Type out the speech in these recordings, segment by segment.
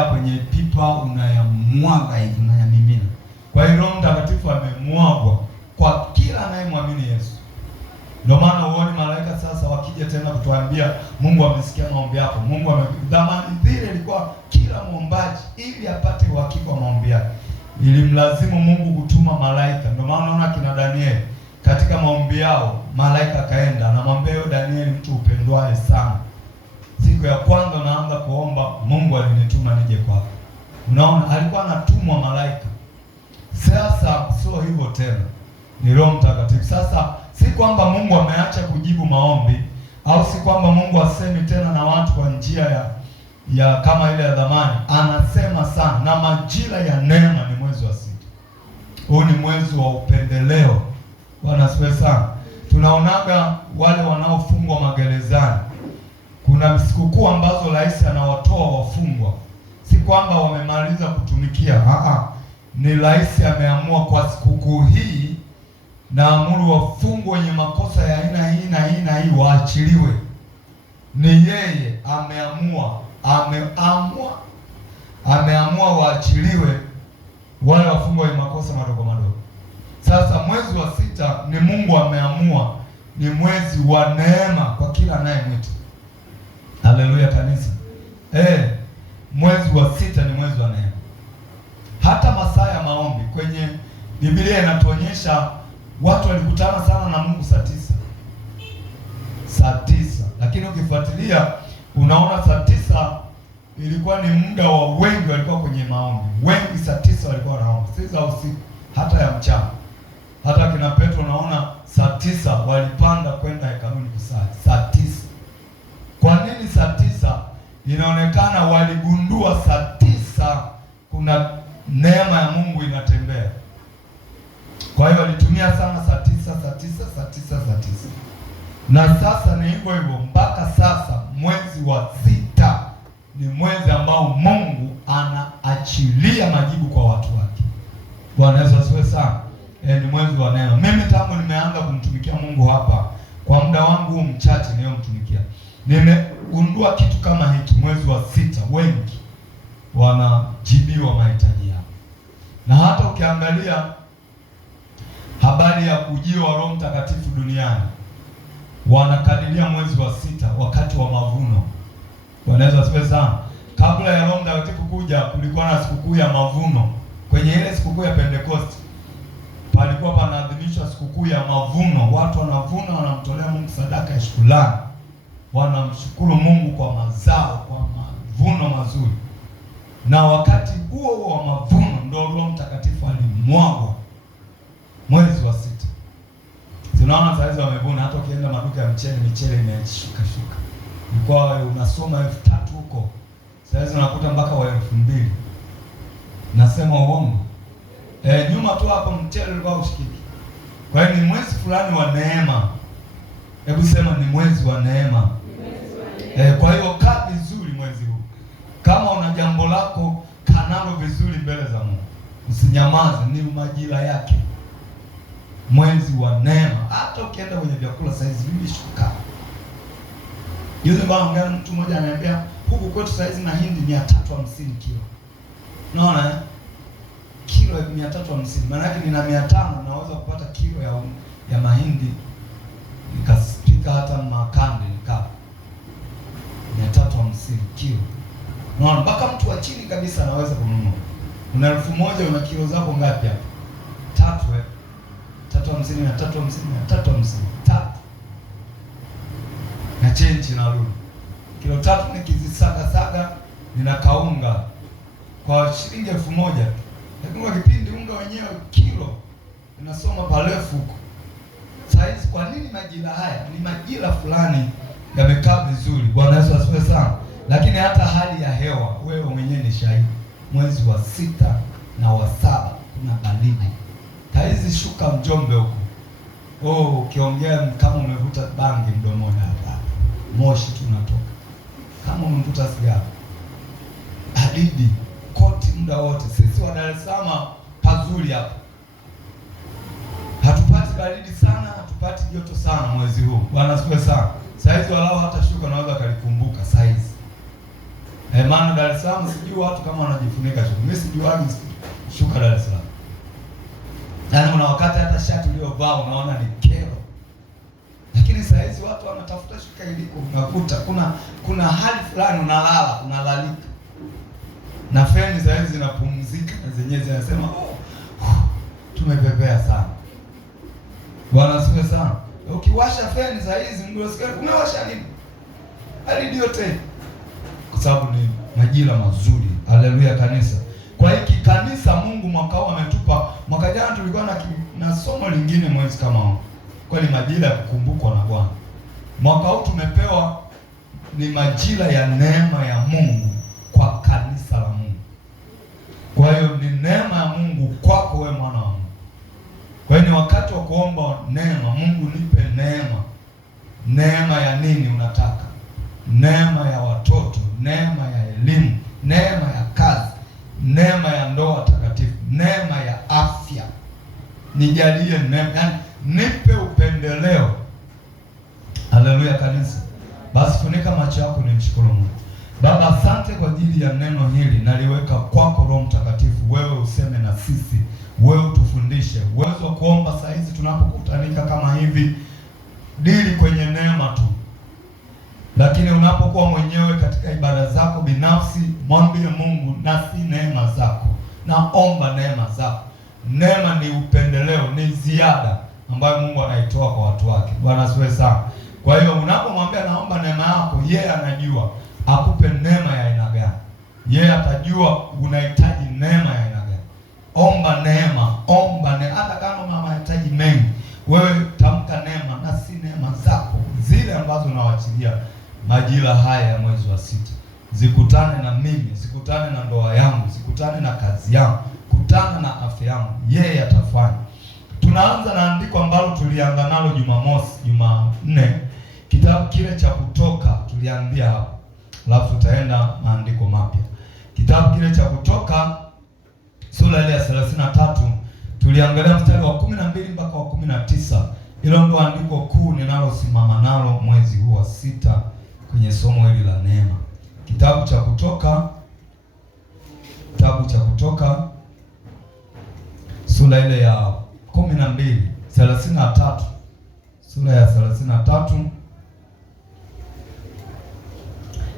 kwenye pipa unayamwaga hivi, unayamimina. Kwa hiyo Roho Mtakatifu amemwagwa kwa kila anayemwamini Yesu. Ndio maana uone malaika sasa wakija tena kutuambia Mungu amesikia maombi yako. Mungu dhamani zile ilikuwa kila muombaji ili apate uhakika wa maombi yake, ilimlazimu Mungu kutuma malaika. Ndio maana unaona kina Danieli katika maombi yao malaika kaenda anamwambia Danieli, mtu upendwaye sana, siku ya kwanza naanza kuomba, Mungu alinituma nije kwako. Unaona, alikuwa anatumwa malaika. Sasa sio hivyo tena, ni Roho Mtakatifu. Sasa si kwamba Mungu ameacha kujibu maombi, au si kwamba Mungu asemi tena na watu kwa njia ya kama ile ya zamani. Anasema sana, na majira ya neema ni mwezi wa 6. Huu ni mwezi wa upendeleo. Bwana asifiwe sana. Tunaonaga wale wanaofungwa magerezani, kuna sikukuu ambazo rais anawatoa wafungwa, si kwamba wamemaliza kutumikia. Ni rais ameamua kwa sikukuu hii na amuru wafungwa wenye makosa ya aina hii na hii na hii waachiliwe. Ni yeye ameamua waachiliwe wale wafungwa wenye makosa madogo madogo. Sasa mwezi wa 6 ni Mungu ameamua, ni mwezi wa neema kwa kila anayemwita. Haleluya kanisa. Mwezi wa 6 ni mwezi wa neema. Hata masaa ya maombi kwenye Biblia inatuonyesha watu walikutana sana na Mungu saa tisa. Lakini ukifuatilia unaona saa 9 ilikuwa ni muda wa wengi walikuwa kwenye maombi. Wengi saa 9 walikuwa wanaomba, si za usiku, hata ya mchana. Hata kina Petro unaona saa 9 walipanda kwenda hekaluni kusali saa 9. Kwa nini saa 9? Inaonekana waligundua saa 9 kuna neema ya Mungu inatembea. Kwa hiyo walitumia sana saa 9. Na sasa ni hivyo hivyo mpaka sasa. Mwezi wa 6 ni mwezi ambao Mungu anaachilia majibu kwa watu wake. Bwana Yesu asifiwe sana. Ni mwezi wa neema. Mimi tangu nimeanza kumtumikia Mungu hapa kwa muda wangu mchache niliyomtumikia, nimegundua kitu kama hiki. Mwezi wa 6 wengi wanajibiwa mahitaji yao. Na hata ukiangalia habari ya ujio wa Roho Mtakatifu duniani, wanakadiria mwezi wa 6 wakati wa mavuno. Wanaweza asifiwe sana. Kabla ya Roho Mtakatifu kuja kulikuwa na sikukuu ya mavuno. Kwenye ile sikukuu ya Pentecost palikuwa panaadhimishwa sikukuu ya mavuno. Watu wanavuna, wanamtolea Mungu sadaka ya shukrani, wanamshukuru Mungu kwa mazao, kwa mavuno mazuri. Na wakati huo wa mavuno ndio Roho Mtakatifu alimwagwa mwezi wa 6. Tunaona saizi wamevuna, hata ukienda maduka ya michele imeshuka. Ilikuwa unasoma 3,000 huko, saizi unakuta mpaka wa 2,000. Nasema uongo? Nyuma tu hapo mchele ulikuwa ushikiki. Kwa hiyo ni mwezi fulani wa neema. Hebu sema ni mwezi wa neema. Kwa hiyo kaa vizuri mwezi huu. Kama una jambo lako, kanalo vizuri mbele za Mungu. Usinyamaze, ni majira yake. Mwezi wa neema. Hata ukienda kwenye vyakula saizi vilishuka. Juzi bwana mtu mmoja ananiambia huku kwetu saizi mahindi 350 kilo. Unaona kilo 350. Maana yake nina 500 naweza kupata kilo ya mahindi nikapika hata makande nikapa 350 kilo. Unaona mpaka mtu wa chini kabisa anaweza kununua. Una 1,000 una kilo zako ngapi hapa? 350 na 350 na change na rudi. Kilo 3 nikizisaga ninakaunga kwa shilingi 1,000. Lakini kwa kipindi unga wenyewe kilo inasoma parefu huko. Saizi kwa nini majira haya? Ni majira fulani yamekaa vizuri. Bwana Yesu asifiwe sana. Lakini hata hali ya hewa wewe mwenyewe ni shahidi. Mwezi wa 6 na wa 7 kuna baridi. Taizi shuka Njombe huko. Ukiongea kama umevuta bangi mdomoni hapa. Moshi tu unatoka. Kama umevuta sigara. Baridi koti muda wote. Sisi wa Dar es Salaam pazuri hapa. Hatupati baridi sana, hatupati joto sana mwezi huu. Bwana asifiwe sana. Saizi walao hata shuka naweza kalikumbuka saizi. Maana Dar es Salaam sijui watu kama wanajifunika shuka. Mimi sijuagi shuka Dar es Salaam. Yaani kuna wakati hata shati uliyovaa unaona ni kero. Lakini saa hizi watu wanatafuta shuka iliko, unakuta kuna hali fulani unalala, unalalika. Na feni saa hizi zinapumzika na zenyewe zinasema tumepepea sana. Bwana asifiwe sana. Ukiwasha feni saa hizi mgosikia umewasha nini? Hali yote. Kwa sababu ni majira mazuri. Haleluya kanisa. Kwa hiki kanisa Mungu mwaka huu ametupa. Mwaka jana tulikuwa na somo lingine mwezi kama huu. Kwa ni majira ya kukumbukwa na Bwana. Mwaka huu tumepewa ni majira ya neema ya Mungu kwa kanisa la Mungu. Kwa hiyo ni neema ya Mungu kwako wewe mwana wa Mungu. Kwa hiyo ni wakati wa kuomba neema. Mungu nipe neema. Neema ya nini unataka? Neema ya watoto, neema ya elimu, neema ya kazi, neema ya ndoa takatifu, neema ya afya. Nijalie neema, yani nipe upendeleo. Haleluya kanisa. Basi funika macho yako nimshukuru Mungu. Baba, asante kwa ajili ya neno hili, naliweka kwako Roho Mtakatifu. Wewe useme na sisi, wewe utufundishe. Uwezo wa kuomba saa hizi tunapokutanika kama hivi, dili kwenye neema tu. Lakini unapokuwa mwenyewe katika ibada zako binafsi, mwambie Mungu, nasi neema zako. Naomba neema zako. Neema ni upendeleo, ni ziada ambayo Mungu anaitoa kwa watu wake. Bwana asifiwe sana. Kwa hiyo unapomwambia naomba neema yako, yeye anajua akupe neema ya aina gani. Yeye atajua unahitaji neema ya aina gani. Omba neema, omba neema. Hata kama mama anahitaji mengi, wewe tamka neema, na si neema zako zile ambazo unawachilia majira haya ya mwezi wa 6. Zikutane na mimi, zikutane na ndoa yangu, zikutane na kazi yangu, kutana na afya yangu. Yeye atafanya. Tunaanza na andiko ambalo tulianza nalo Jumanne, kitabu kile cha Kutoka tulianzia hapo. Alafu tutaenda maandiko mapya. Kitabu kile cha Kutoka sura ile ya 33 tuliangalia mstari wa 12 mpaka wa 19. Hilo ndio andiko kuu ninalosimama nalo mwezi huu wa 6 kwenye somo hili la neema. Kitabu cha Kutoka sura ile ya 33. Sura ya 33.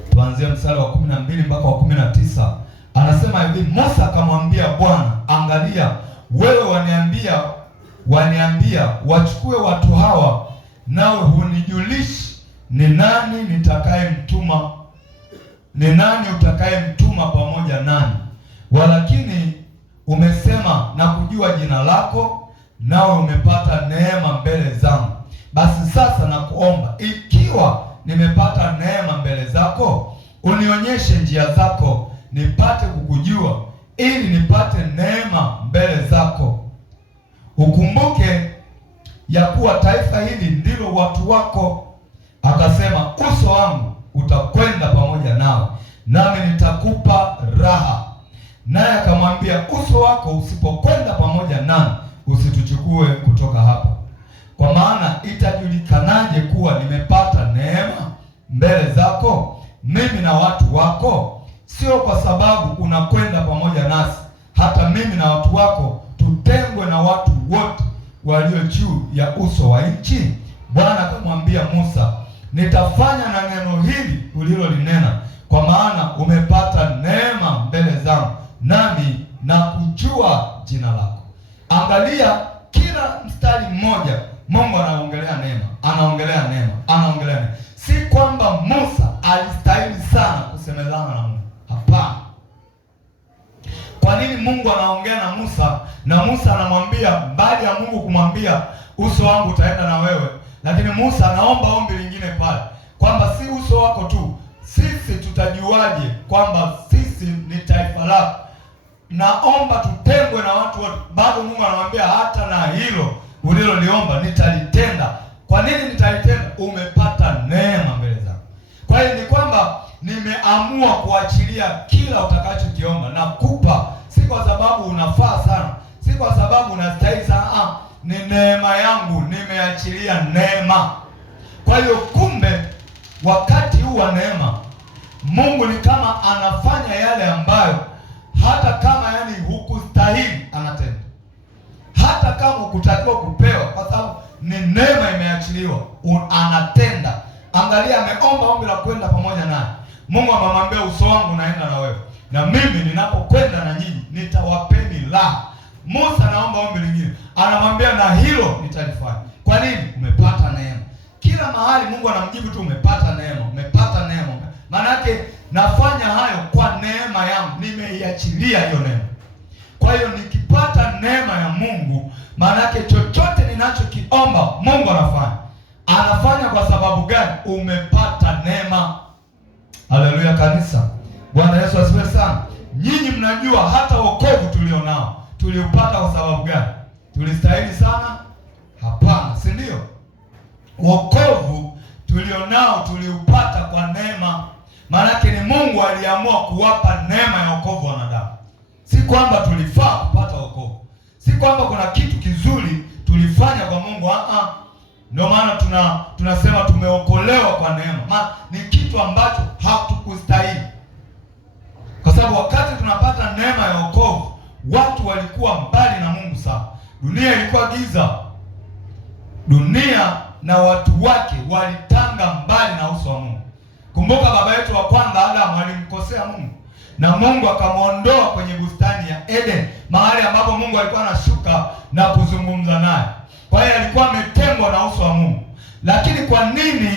Tuanzie mstari wa 12 mpaka wa 19. Anasema hivi, Musa akamwambia Bwana, angalia, wewe waniambia wachukue watu hawa, nawe hunijulishi ni nani utakayemtuma pamoja nani. Walakini umesema na kujua jina lako, nawe umepata neema mbele zangu. Basi sasa nakuomba, ikiwa nimepata neema mbele zako, unionyeshe njia zako, nipate kukujua, ili nipate neema mbele zako. Ukumbuke ya kuwa taifa hili ndilo watu wako. Akasema, uso wangu utakwenda pamoja nawe, nami nitakupa raha. Naye akamwambia, uso wako usipokwenda pamoja nami, usituchukue kutoka hapa. Kwa maana itajulikanaje kuwa nimepata neema mbele zako, mimi na watu wako? Sio kwa sababu unakwenda pamoja nasi, hata mimi na watu wako tutengwe na watu wote walio juu ya uso wa nchi. Bwana akamwambia Musa, nitafanya na neno hili ulilolinena, kwa maana umepata neema mbele zangu, nami na kujua jina lako. Angalia, kila mstari mmoja Mungu anaongelea neema. Si kwamba Musa alistahili sana kusemezana na Mungu. Hapana. Kwa nini Mungu anaongea na Musa, na Musa anamwambia, mbali ya Mungu kumwambia uso wangu utaenda na wewe, lakini Musa anaomba ombi lingine pale, kwamba si uso wako tu, sisi tutajuaje kwamba sisi ni taifa lako? Naomba tutengwe na watu wote. Bado Mungu anamwambia, hata na hilo uliloliomba nitalitenda. Kwa nini nitalitenda? Umepata neema mbele zangu. Kwa hiyo ni kwamba nimeamua kuachilia kila utakachokiomba na kupa, si kwa sababu unafaa sana, si kwa sababu unastahili sana. Ni neema yangu, nimeachilia neema. Kwa hiyo kumbe, wakati huu wa neema, Mungu ni kama anafanya yale ambayo hata kama yani hukustahili anatenda, hata kama hukutakiwa kupewa, kwa sababu ni neema imeachiliwa, anatenda. Angalia, ameomba ombi la kwenda pamoja naye. Mungu amemwambia uso wangu naenda na wewe, na mimi ninapokwenda na nyinyi nitawapeni raha. Musa anaomba ombi lingine, anamwambia na hilo nitalifanya. Kwa nini? Umepata neema. Kila mahali Mungu anamjibu tu umepata neema, umepata neema. Maana yake nafanya hayo kwa neema yangu, nimeiachilia hiyo neema. Kwa hiyo nikipata neema ya Mungu, maana yake chochote ninachokiomba Mungu anafanya. Anafanya kwa sababu gani? Umepata neema. Haleluya kanisa. Bwana Yesu asifiwe sana. Nyinyi mnajua hata wokovu tulionao tuliupata kwa sababu gani? Tulistahili sana? Hapana, si ndio? Wokovu tulionao tuliupata kwa neema. Maana yake ni Mungu aliamua kuwapa neema ya wokovu wanadamu. Si kwamba tulifaa kupata wokovu, si kwamba kuna kitu kizuri tulifanya kwa Mungu. Ndio maana tunasema tumeokolewa kwa neema. Ni kitu ambacho hatukustahili, kwa sababu wakati tunapata neema ya wokovu, watu walikuwa mbali na Mungu sana. Dunia ilikuwa giza, dunia na watu wake walitanga mbali na uso wa Mungu. Kumbuka baba yetu wa kwanza Adamu alimkosea Mungu, na Mungu akamwondoa kwenye bustani ya Eden, mahali ambapo Mungu alikuwa anashuka na kuzungumza naye. Kwa hiyo alikuwa ametengwa na uso wa Mungu. Lakini kwa nini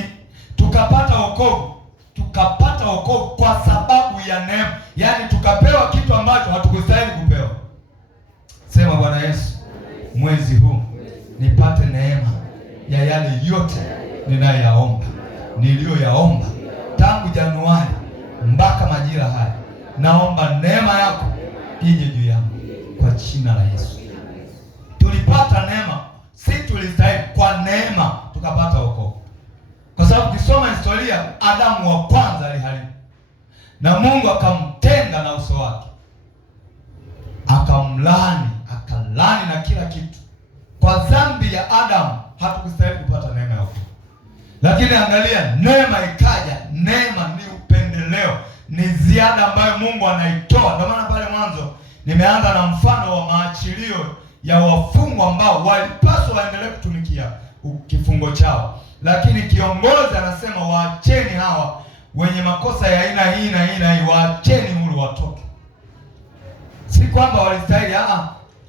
tukapata wokovu? Tukapata wokovu kwa sababu ya neema. Yaani tukapewa kitu ambacho hatukustahili kupewa. Sema Bwana Yesu, mwezi huu nipate neema ya yale yote ninayoyaomba, niliyoyaomba tangu Januari mpaka majira haya. Naomba neema yako ije juu yangu kwa jina la Yesu. Tulipata neema, si tulistahili, kwa neema tukapata wokovu. Kwa sababu ukisoma historia, Adamu wa kwanza aliharibu, na Mungu akamtenga na uso wake, akamlaani, akalani na kila kitu. Kwa dhambi ya Adamu hatukustahili kupata neema ya wokovu. Lakini angalia, neema ikaja. Neema ni upendeleo, ni ziada ambayo Mungu anaitoa. Ndio maana pale mwanzo nimeanza na mfano wa maachilio ya wafungwa ambao walipaswa waendelee kutumikia kifungo chao, lakini kiongozi anasema waacheni hawa wenye makosa ya aina hii na hii na hii, waacheni huru watoke. Si kwamba walistahili,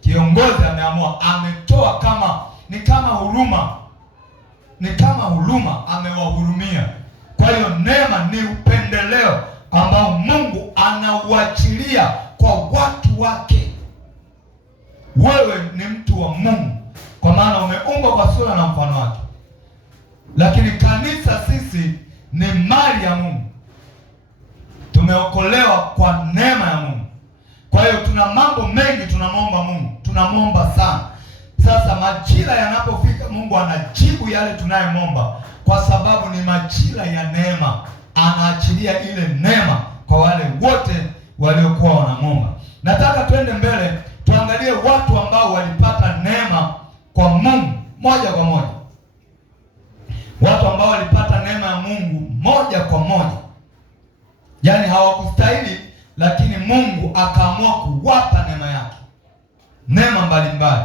kiongozi ameamua, ametoa ni kama huruma, amewahurumia. Kwa hiyo neema ni upendeleo ambao Mungu anauachilia kwa watu wake. Wewe ni mtu wa Mungu, kwa maana umeumbwa kwa sura na mfano wake. Lakini kanisa, sisi ni mali ya Mungu, tumeokolewa kwa neema ya Mungu. Kwa hiyo tuna mambo mengi tunamwomba Mungu, tunamwomba sana. Sasa majira yanapofika, Mungu anajibu yale tunayemwomba, kwa sababu ni majira ya neema. Anaachilia ile neema kwa wale wote waliokuwa wanamwomba. Nataka twende mbele, tuangalie watu ambao walipata neema kwa Mungu moja kwa moja. Watu ambao walipata neema ya Mungu moja kwa moja, yaani hawakustahili, lakini Mungu akaamua kuwapa neema yake, neema mbalimbali.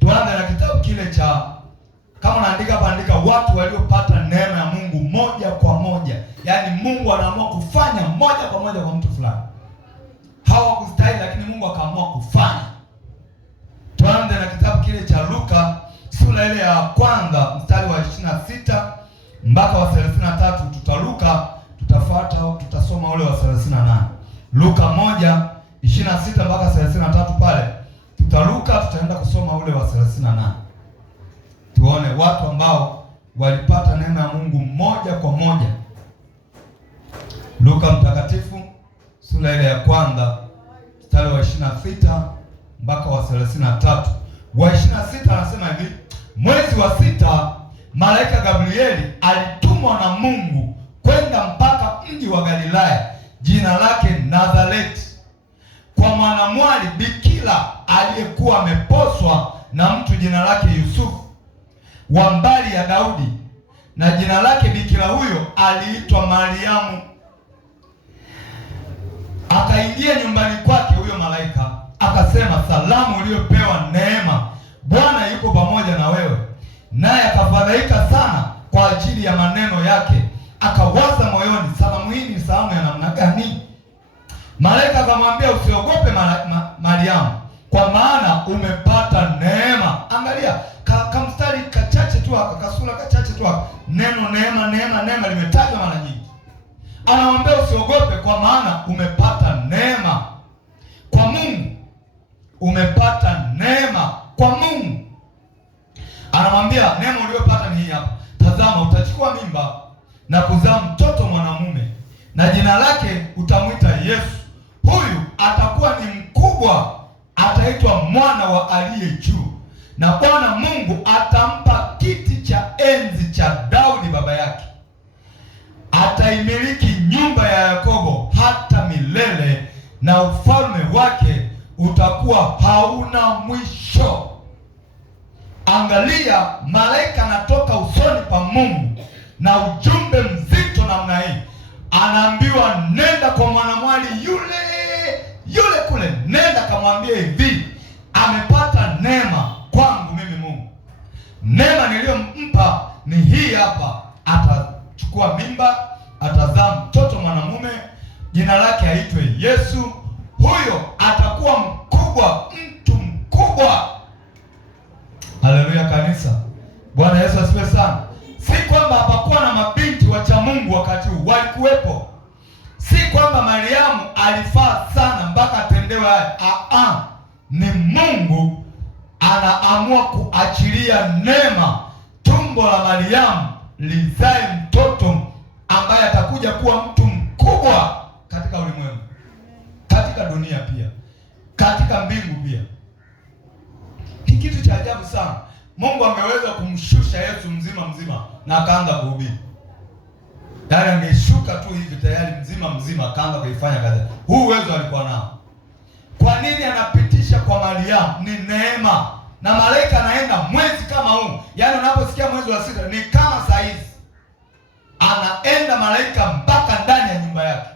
Tuanze na kitabu kile cha, kama unaandika hapa, andika watu waliopata neema ya Mungu moja kwa moja. Yaani Mungu anaamua kufanya moja kwa moja kwa mtu fulani. Hawakustahili, lakini Mungu akaamua kufanya. Tuanze na kitabu kile cha Luka sura ile ya kwanza mstari wa 26 mpaka wa 33. Tutaruka, tutafuata, tutasoma ule wa 38. Luka 1:26 mpaka 33 pale. Tutaruka, tutaenda kusoma ule wa 38. Tuone watu ambao walipata neema ya Mungu moja kwa moja. Luka mtakatifu sura ile ya kwanza mstari wa 26 mpaka wa 33. Wa 26 anasema hivi: mwezi wa 6 malaika Gabrieli alitumwa na Mungu kwenda mpaka mji wa Galilaya, jina lake Nazareti, kwa mwanamwali bikira aliyekuwa ameposwa na mtu jina lake Yusufu, wa mbari ya Daudi, na jina lake bikira huyo aliitwa Mariamu. Akaingia nyumbani kwake huyo malaika, akasema, salamu uliyopewa neema, Bwana yuko pamoja na wewe. Naye akafadhaika sana kwa ajili ya maneno yake, akawaza moyoni, salamu hii ni salamu ya namna gani? Malaika akamwambia, usiogope Mariamu, kwa maana umepata neema. Angalia kamstari kachache tu haka, kasura kachache tu haka, neno neema, neema, neema limetajwa mara nyingi. Anamwambia usiogope, kwa maana umepata neema kwa Mungu. Umepata neema kwa Mungu. Anamwambia neema uliyopata ni hii hapa. Tazama, utachukua mimba na kuzaa mtoto mwanamume, na jina lake utamwita Yesu. Huyu atakuwa ni mkubwa, ataitwa mwana wa aliye juu, na Bwana Mungu atampa kiti cha enzi cha Daudi baba yake. Ataimiliki nyumba ya Yakobo hata milele, na ufalme wake utakuwa hauna mwisho. Angalia, malaika anatoka usoni pa Mungu na ujumbe mzito namna hii. Anaambiwa nenda kwa mwanamwali yule kule, nenda kamwambie hivi, amepata neema kwangu mimi Mungu. Neema niliyompa ni hii hapa, atachukua mimba, atazaa mtoto mwanamume, jina lake aitwe Yesu. Huyo atakuwa mkubwa, mtu mkubwa. Haleluya kanisa. Bwana Yesu asifiwe sana. Si kwamba hapakuwa na mabinti wacha Mungu wakati huu, walikuwepo. Si kwamba Mariamu alifaa sana mpaka atendewe haya. Ni Mungu anaamua kuachilia neema, tumbo la Mariamu lizae mtoto ambaye atakuja kuwa mtu mkubwa katika ulimwengu, katika dunia pia, katika mbingu pia. Ni kitu cha ajabu sana. Mungu ameweza kumshusha Yesu mzima na akaanza kuhubiri. Yaani angeshuka tu hivi tayari mzima akaanza kuifanya kazi. Huu uwezo alikuwa nao. Kwa nini anapitisha kwa Mariamu? Ni neema. Na malaika anaenda mwezi kama huu. Yaani unaposikia mwezi wa 6 ni kama saa hizi. Anaenda malaika mpaka ndani ya nyumba yake.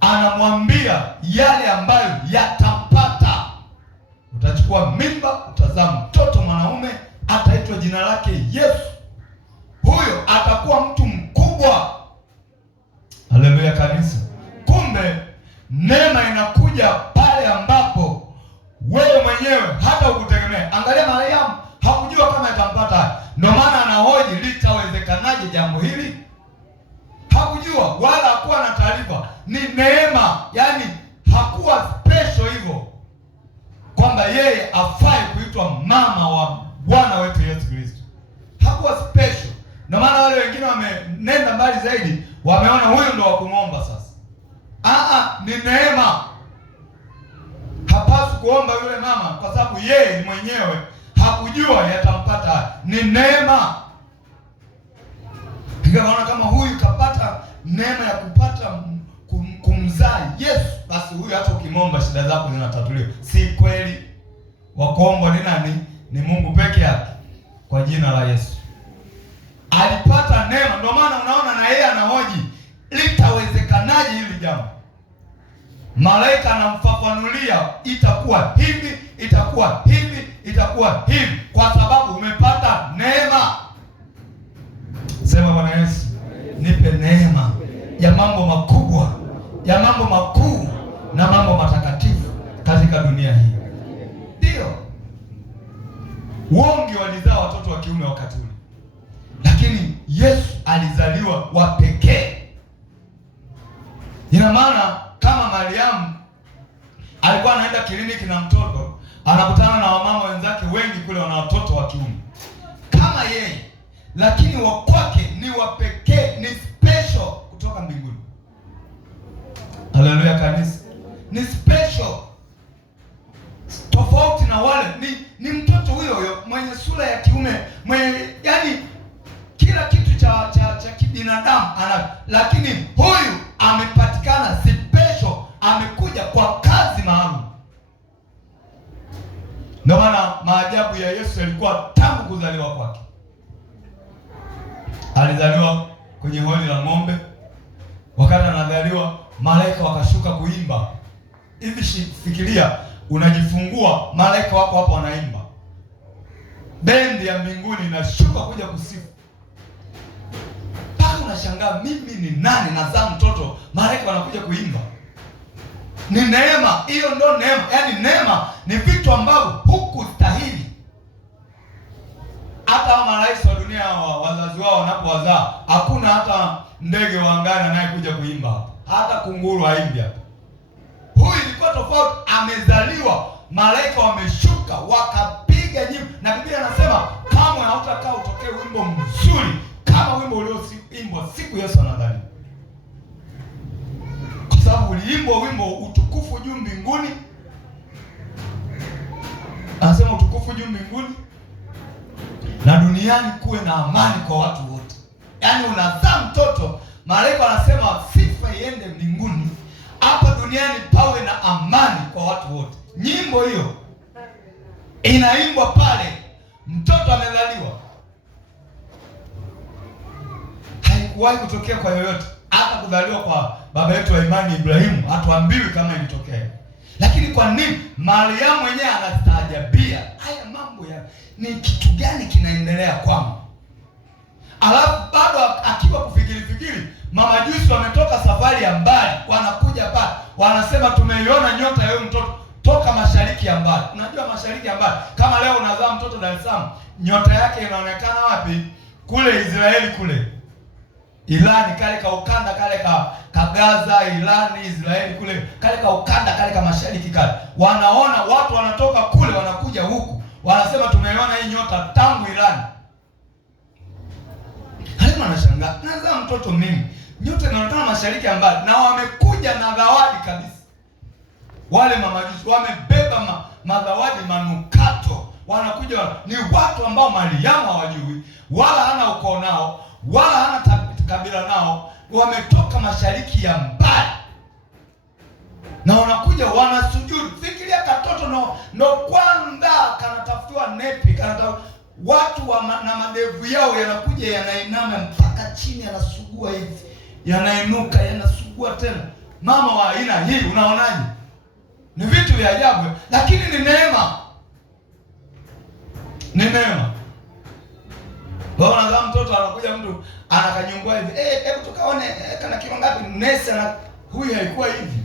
Anamwambia yale ambayo yatampata. Utachukua mimba, utazaa mtoto mwanaume, ataitwa jina lake Yesu. Huyo atakuwa mtu mkubwa. Haleluya kanisa. Kumbe neema inakuja pale ambapo wewe mwenyewe hata ukutegemea. Angalia, Mariamu hakujua kama itampata. Ndio maana anahoji, litawezekanaje jambo hili? Hakujua wala hakuwa na taarifa. Ni neema, yaani hakuwa special hivyo kwamba yeye afai kuitwa mama wa Bwana wetu Yesu Kristo. Hakuwa special. Ndio maana wale wengine wamenenda mbali zaidi, wameona huyu ndo wa kumwomba sasa. Ni neema. Hapaswi kuomba yule mama kwa sababu yeye mwenyewe hakujua yatampata. Ni neema. Nikaona kama huyu kapata neema ya kupata kumzaa Yesu, basi huyu hata ukimwomba shida zako zinatatuliwa. Si kweli. Wakuomba ni nani? Ni Mungu peke yake, kwa jina la Yesu. Alipata neema, ndio maana unaona na yeye anahoji, litawezekanaje hili jambo? Malaika anamfafanulia, itakuwa hivi, itakuwa hivi, itakuwa hivi, kwa sababu umepata neema. Sema Bwana Yesu, nipe neema ya mambo makubwa, ya mambo makuu na mambo matakatifu katika dunia hii. Ndio wengi walizaa watoto wa kiume wakati ule, lakini Yesu alizaliwa wa pekee. Ina maana kama Mariamu alikuwa anaenda kliniki na mtoto, anakutana na wamama wenzake wengi kule wana watoto wa kiume kama yeye, lakini wa kwake ni wa pekee, ni special kutoka mbinguni. Haleluya kanisa. Ni special. Tofauti na wale, ni mtoto huyo mwenye sura ya kiume, mwenye yani kila kitu cha kibinadamu ana, lakini huyu amepatikana special, amekuja kwa kazi maalum. Ndio maana maajabu ya Yesu yalikuwa tangu kuzaliwa kwake. Alizaliwa kwenye hori la ng'ombe. Wakati anazaliwa malaika wakashuka kuimba. Hivi fikiria, unajifungua, malaika wako hapo wanaimba, bendi ya mbinguni inashuka kuja kusifu. Mpaka unashangaa, mimi ni nani nazaa mtoto, malaika wanakuja kuimba? Ni neema hiyo, ndo neema. Yaani neema ni vitu ambavyo hukustahili. Hata marais wa dunia wazazi wao wanapowazaa, hakuna hata ndege wa angani anayekuja kuimba hapa, hata kunguru haimbi hapa. Huyu ilikuwa tofauti, amezaliwa, malaika wameshuka wakapiga nyimbo, na Biblia anasema kamwe hautakaa utokee wimbo mzuri kama wimbo ulioimbwa siku Yesu anadhani, kwa sababu uliimbwa wimbo utukufu juu mbinguni. Anasema utukufu juu mbinguni na duniani kuwe na amani kwa watu wote. Yaani unazaa mtoto, malaika wanasema sifa iende mbinguni, hapa duniani pawe na amani kwa watu wote. Nyimbo hiyo inaimbwa pale, mtoto amezaliwa. Haikuwahi kutokea kwa yoyote, hata kuzaliwa kwa baba yetu wa imani Ibrahimu hatuambiwi kama ilitokea. Lakini kwa nini Mariamu mwenyewe anastaajabia haya mambo ya ni kitu gani kinaendelea kwangu? Alafu bado akiwa kufikiri, mamajusi wametoka safari ya mbali, wanakuja pale, wanasema tumeiona nyota ya huyo mtoto toka mashariki ya mbali. Unajua mashariki ya mbali, kama leo unazaa mtoto Dar es Salaam, nyota yake inaonekana wapi? Kule Israeli, kule Irani, kale ka ukanda kale ka Gaza, Irani, Israeli kule, kale ka ukanda kale ka mashariki kale. Wanaona watu wanatoka kule wanakuja huku, wanasema tumeiona hii nyota tangu Irani. Halima anashangaa, nazaa mtoto mimi, nyota inaonekana mashariki ya mbali, na wamekuja na zawadi kabisa. Wale mamajusi wamebeba madawadi, manukato, wanakuja. Ni watu ambao Mariamu hawajui, wala hana ukoo nao, wala hana kabila nao, wametoka mashariki ya mbali na wanakuja wanasujudu. Fikiria katoto ndo kwanza kanatafutiwa nepi, watu na madevu yao yanakuja yanainama mpaka chini, yanasugua hivi, yanainuka, yanasugua tena. Mama wa aina hii, unaonaje? Ni vitu vya ajabu, lakini ni neema. Ni neema. Wao wanazaa mtoto, anakuja mtu anakanyumbua hivi, hebu tukaone kana kilo ngapi nesi na huyu haikuwa hivi.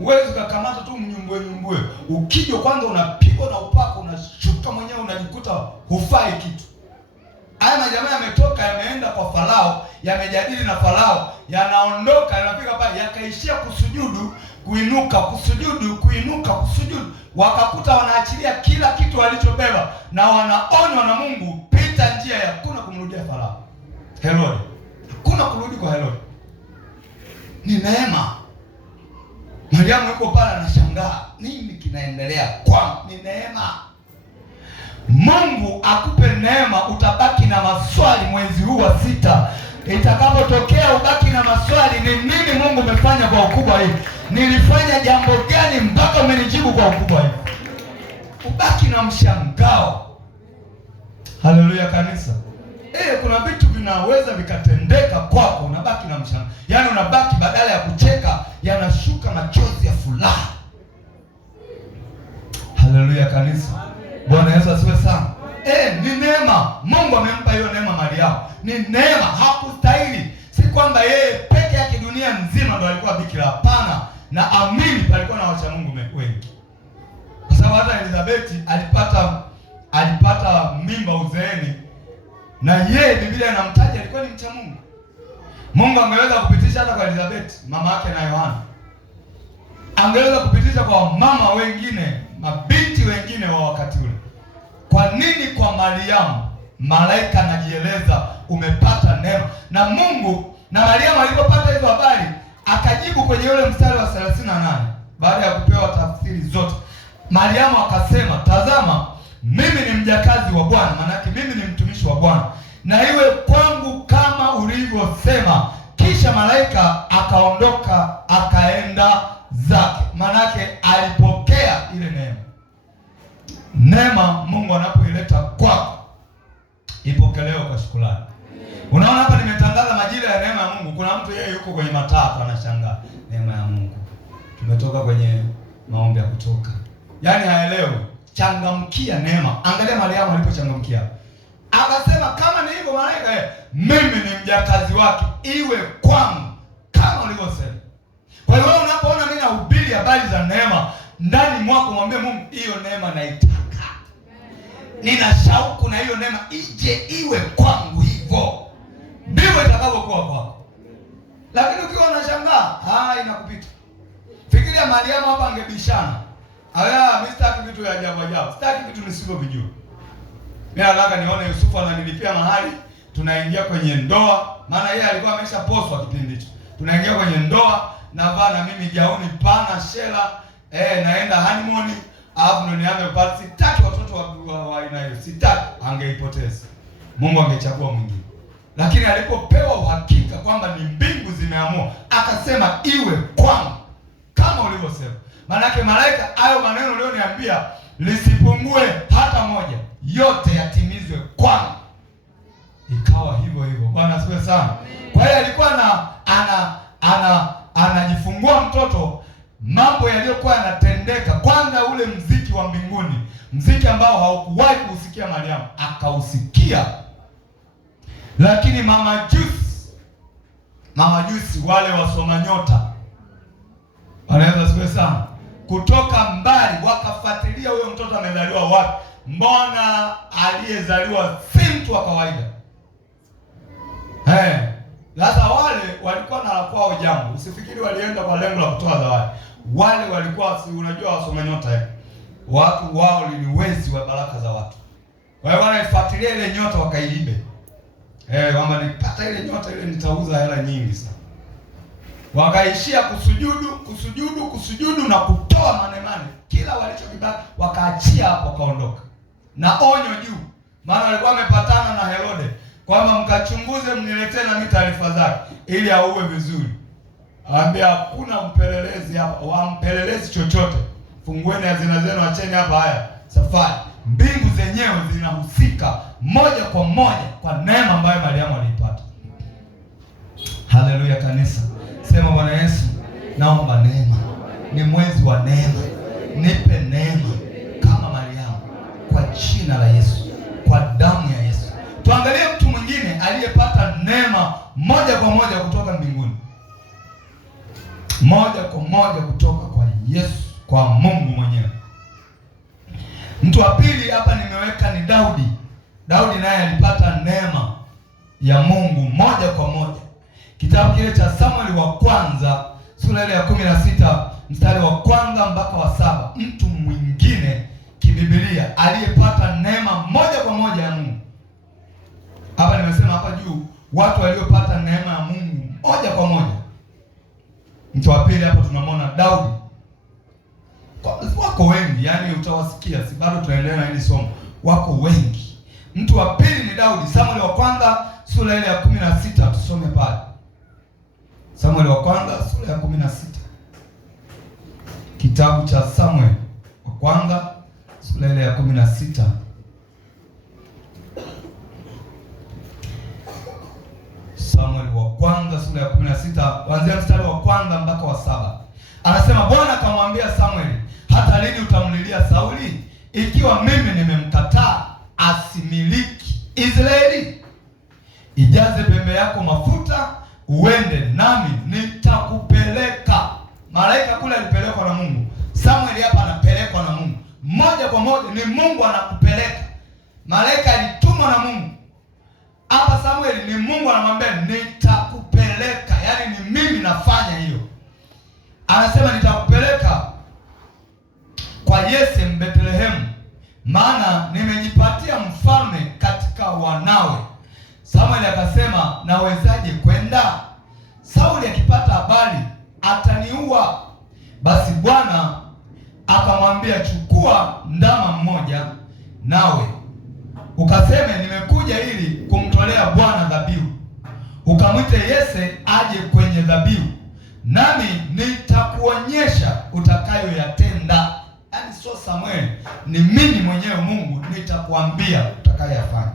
Uwezi kukamata tu mnyumbue. Ukija kwanza unapigwa na upako, unashuka mwenyewe, unajikuta hufai kitu. Haya majamaa yametoka, yameenda kwa Farao, yamejadili na Farao, yanaondoka, yanafika pale, yakaishia kusujudu, kuinuka, kusujudu, kuinuka, kusujudu. Wakakuta wanaachilia kila kitu walichobeba, na wanaonywa na Mungu, pita njia ya kuna kumrudia Farao. Herode, kuna kurudi kwa Herode. Ni neema. Mariamu yuko pale anashangaa, nini kinaendelea kwangu? Ni neema. Mungu akupe neema, utabaki na maswali mwezi huu wa 6. Itakapotokea ubaki na maswali, ni nini Mungu umefanya kwa ukubwa hivi? Nilifanya jambo gani mpaka umenijibu kwa ukubwa hivi? Ubaki na mshangao. Haleluya kanisa. Kuna vitu vinaweza vikatendeka kwako, unabaki na mshangao. Yaani unabaki, badala ya kucheka yanashuka machozi ya furaha. Haleluya kanisa. Bwana Yesu asifiwe sana. Ni neema. Mungu amempa hiyo neema Mariamu. Ni neema, hakustahili. Si kwamba yeye peke yake dunia nzima ndo alikuwa bikira, hapana. Na amini palikuwa na wacha Mungu wengi. Kwa sababu hata Elizabeth alipata mimba uzeeni, na yeye Biblia inamtaja alikuwa ni mcha Mungu. Mungu angeweza kupitisha hata kwa Elizabeth, mama yake na Yohana. Angeweza kupitisha kwa mama wengine, mabinti wengine wa wakati ule. Kwa nini kwa Mariamu malaika anajieleza umepata neema? Na Mungu na Mariamu alipopata hizo habari, akajibu kwenye ule mstari wa 38 baada ya kupewa tafsiri zote. Mariamu akasema, tazama mimi ni mjakazi wa Bwana, maana yake mimi ni mtumishi wa Bwana, na iwe kwangu kama ulivyosema. Kisha malaika akaondoka akaenda zake. Maana yake alipokea ile neema. Neema Mungu anapoileta kwako, ipokelewe kwa shukrani. Unaona hapa nimetangaza majira ya neema ya Mungu. Kuna mtu yeye yuko kwenye matatu anashangaa, neema ya Mungu. Tumetoka kwenye maombi ya kutoka. Yaani haelewi. Changamkia neema. Angalia Mariamu alipochangamkia. Akasema kama ni hivyo malaika, mimi ni mjakazi wake, iwe kwangu kama ulivyosema. Kwa hiyo unapoona mimi nahubiri habari za neema ndani mwako, mwambie Mungu, hiyo neema naitaka. Nina shauku na hiyo neema ije iwe kwangu hivyo. Ndivyo itakavyokuwa kwako. Lakini ukiwa unashangaa, inakupita. Fikiria Mariamu hapa angebishana. Mimi sitaki vitu vya ajabu ajabu. Sitaki vitu nisivyovijua. Mimi nataka nione Yusufu ananilipia mahali, tunaingia kwenye ndoa, maana yeye alikuwa ameshaposwa kipindi hicho. Tunaingia kwenye ndoa, navaa na mimi gauni pana shela, naenda honeymoon, alafu ndo nianze kupata. Sitaki watoto wa aina hiyo. Sitaki, angeipoteza. Mungu angechagua mwingine. Lakini alipopewa uhakika kwamba ni mbingu zimeamua, akasema iwe kwangu kama ulivyosema. Maana yake malaika, hayo maneno ulioniambia lisipungue hata moja, yote yatimizwe kwangu. Ikawa hivyo hivyo. Bwana asifiwe sana. Kwa hiyo alikuwa anajifungua mtoto, mambo yaliyokuwa yanatendeka. Kwanza ule mziki wa mbinguni, mziki ambao haukuwahi kusikia Mariamu, akausikia. Lakini mamajusi wale wasoma nyota, wanaweza siwe sana, kutoka mbali wakafuatilia huyo mtoto amezaliwa wapi. Mbona aliyezaliwa si mtu wa kawaida? Sasa wale walikuwa na kwao jambo. Usifikiri walienda kwa lengo la kutoa zawadi. Wale walikuwa, unajua wasoma nyota watu wao ni wezi wa baraka za watu. Kwa hiyo wanaifuatilia ile nyota wakaiibe. Kwamba nipata ile nyota ile nitauza hela nyingi sana. Wakaishia kusujudu na kutoa manemane. Kila walichokibaki wakaachia hapo, wakaondoka. Na onyo juu. Maana walikuwa wamepatana na Herode kwamba mkachunguze, mniletee na mimi taarifa zake ili auwe vizuri. Aambia hakuna mpelelezi hapa, wampelelezi chochote. Fungueni hazina zenu, acheni hapa haya safari. Mbingu zenyewe zinahusika moja kwa moja kwa neema ambayo Mariamu aliipata. Haleluya kanisa. Sema Bwana Yesu, naomba neema. Ni mwezi wa neema. Nipe neema kama Mariamu kwa jina la Yesu, kwa damu ya Yesu. Tuangalie mtu mwingine aliyepata neema moja kwa moja kutoka mbinguni. Moja kwa moja kutoka kwa Yesu, kwa Mungu mwenyewe. Mtu wa pili hapa nimeweka ni Daudi. Daudi naye alipata neema ya Mungu moja kwa moja. Kitabu kile cha Samueli wa kwanza sura ile ya 16 mstari wa kwanza mpaka wa 7. Mtu mwingine kibibilia aliyepata neema moja kwa moja ya Mungu. Hapa nimesema hapa juu watu waliopata neema ya Mungu moja kwa moja. Mtu wa pili hapa tunamwona Daudi. Wako wengi, yani utawasikia, si bado tunaendelea na hili somo. Wako wengi. Mtu wa pili ni Daudi. Samueli wa kwanza sura ile ya 16, tusome pale. Samueli wa kwanza sura ya 16. Kitabu cha Samueli wa kwanza sura ile ya 16. Samueli wa kwanza sura ya 16, kuanzia mstari wa kwanza mpaka wa 7. Anasema, Bwana akamwambia Samueli, hata lini utamlilia Sauli, ikiwa mimi nimemkataa asimiliki Israeli? Ijaze pembe yako mafuta, uende nami nitakupeleka. Malaika kule alipelekwa na Mungu. Samueli hapa anapelekwa na Mungu. Moja kwa moja ni Mungu anakupeleka. Malaika alitumwa na Mungu. Hapa Samueli ni Mungu anamwambia nitakupeleka. Yaani ni mimi nafanya hiyo. Anasema nitakupeleka kwa Yese Bethlehemu, maana nimejipatia mfalme katika wanawe. Samueli akasema, nawezaje kwenda? Sauli akipata habari ataniua. Basi Bwana akamwambia, chukua ndama mmoja nawe ukaseme, nimekuja ili kumtolea Bwana dhabihu. Ukamwite Yese aje kwenye dhabihu, nami nitakuonyesha utakayoyatenda. Yaani sio Samueli, ni mimi mwenyewe Mungu nitakuambia utakayoyafanya.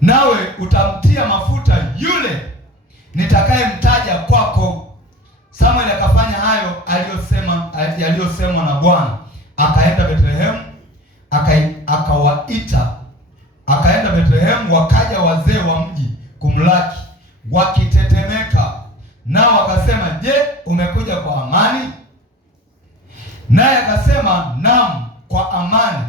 Nawe utamtia mafuta yule nitakayemtaja kwako. Samuel akafanya hayo aliyosemwa na Bwana. Akaenda Bethlehemu, akaenda Bethlehemu, wakaja wazee wa mji kumlaki wakitetemeka, nao wakasema, je, umekuja kwa amani? Naye akasema, naam, kwa amani,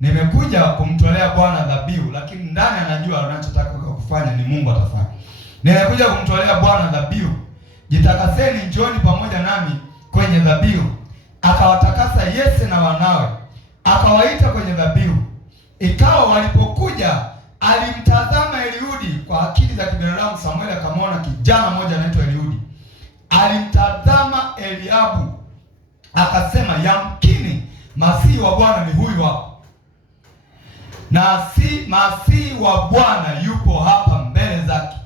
nimekuja kumtolea Bwana dhabihu. Lakini ndani anajua anachotaka kufanya ni Mungu atafanya. Nimekuja kumtolea Bwana dhabihu, jitakaseni, njooni pamoja nami kwenye dhabihu. Akawatakasa Yese na wanawe, akawaita kwenye dhabihu. Ikawa walipokuja, alimtazama Eliudi. Kwa akili za kibinadamu, Samueli akamwona kijana mmoja anaitwa Eliudi. Alimtazama Eliabu, akasema, yamkini masihi wa Bwana ni huyu hapa, na si masihi wa Bwana yupo hapa mbele zake.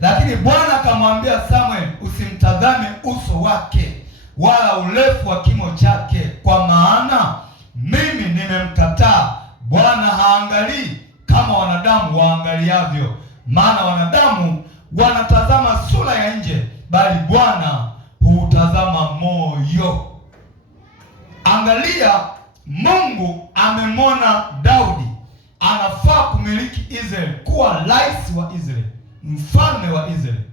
Lakini Bwana akamwambia Samuel, usimtazame uso wake wala urefu wa kimo chake, kwa maana mimi nimemkataa. Bwana haangalii kama wanadamu waangaliavyo, maana wanadamu wanatazama sura ya nje, bali Bwana huutazama moyo. Angalia, Mungu amemwona Daudi anafaa kumiliki Israeli, kuwa rais wa Israeli, mfalme wa Israeli.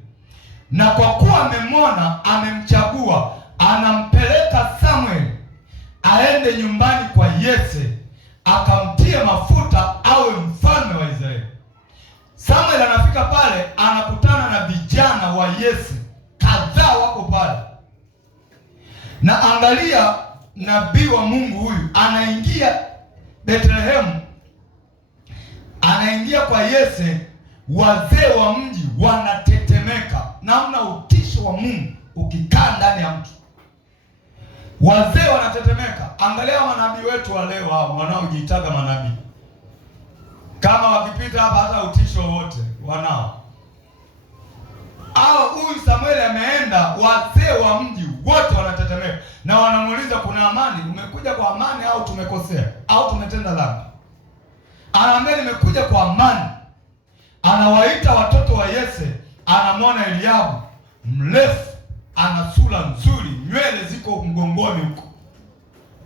Na kwa kuwa amemwona, amemchagua, anampeleka Samuel aende nyumbani kwa Yese, akamtie mafuta awe mfalme wa Israeli. Samuel anafika pale, anakutana na vijana wa Yese kadhaa wako pale. Na angalia, nabii wa Mungu huyu anaingia Bethlehemu, anaingia kwa Yese. Wazee wa mji wanatetemeka, namna utisho wa Mungu ukikaa ndani ya mtu. Wazee wanatetemeka. Angalia manabii wetu wa leo hao wanaojiitaga manabii, kama wakipita hapa hata utisho wote wanao. Au huyu Samueli ameenda, wazee wa mji wote wanatetemeka na wanamuuliza, kuna amani? Umekuja kwa amani au tumekosea au tumetenda dhambi? Anaambia, nimekuja kwa amani. Anawaita watoto wa Yese, anamwona Eliabu mrefu, ana sura nzuri, nywele ziko mgongoni huko.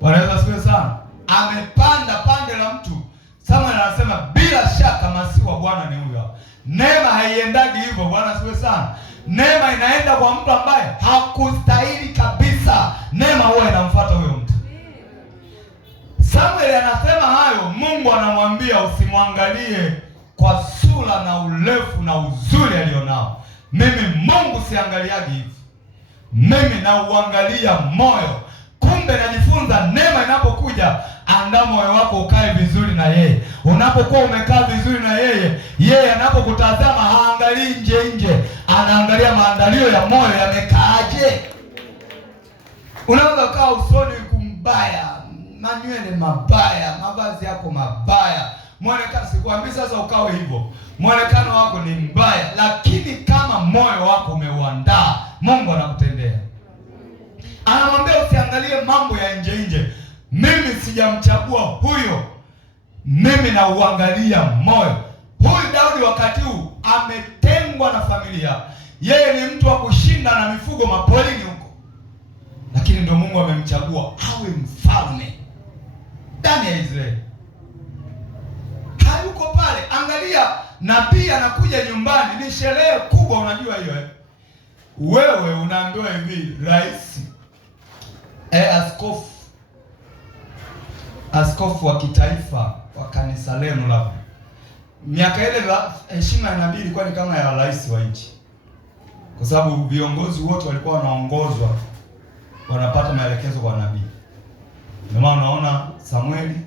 Wanaweza siwe sana, amepanda pande la mtu. Samuel anasema, bila shaka masihi wa Bwana ni huyo. Neema haiendagi hivyo. Bwana siwe sana. Neema inaenda kwa mtu ambaye hakustahili kabisa. Neema huwa inamfuata huyo mtu. Samuel anasema hayo, Mungu anamwambia usimwangalie kwa sura na urefu na uzuri alionao. Mimi Mungu siangaliagi hivi, mimi nauangalia moyo. Kumbe najifunza, neema inapokuja, andaa moyo wako ukae vizuri na yeye. Unapokuwa umekaa vizuri na yeye, yeye anapokutazama haangalii nje, anaangalia maandalio ya moyo yamekaaje. Unaweza kaa usoni kumbaya, manywele mabaya, mavazi yako mabaya, mwonekano, sikwambii sasa ukawe hivyo, mwonekano wako ni mbaya, lakini kama moyo wako umeuandaa, Mungu anakutendea. Anamwambia usiangalie mambo ya nje. Mimi sijamchagua huyo, mimi nauangalia moyo. Huyu Daudi wakati huu ametengwa na familia, yeye ni mtu wa kushinda na mifugo mapolini huko, lakini ndio Mungu amemchagua awe mfalme ndani ya Israeli. Hayuko pale. Angalia, nabii anakuja nyumbani, ni sherehe kubwa. Unajua hiyo wewe unaambiwa hivi, rais, askofu wa kitaifa wa kanisa lenu, labda miaka ile heshima ya nabii ilikuwa ni kama ya rais wa nchi, kwa sababu viongozi wote walikuwa wanaongozwa, wanapata maelekezo kwa nabii. Ndio maana unaona Samueli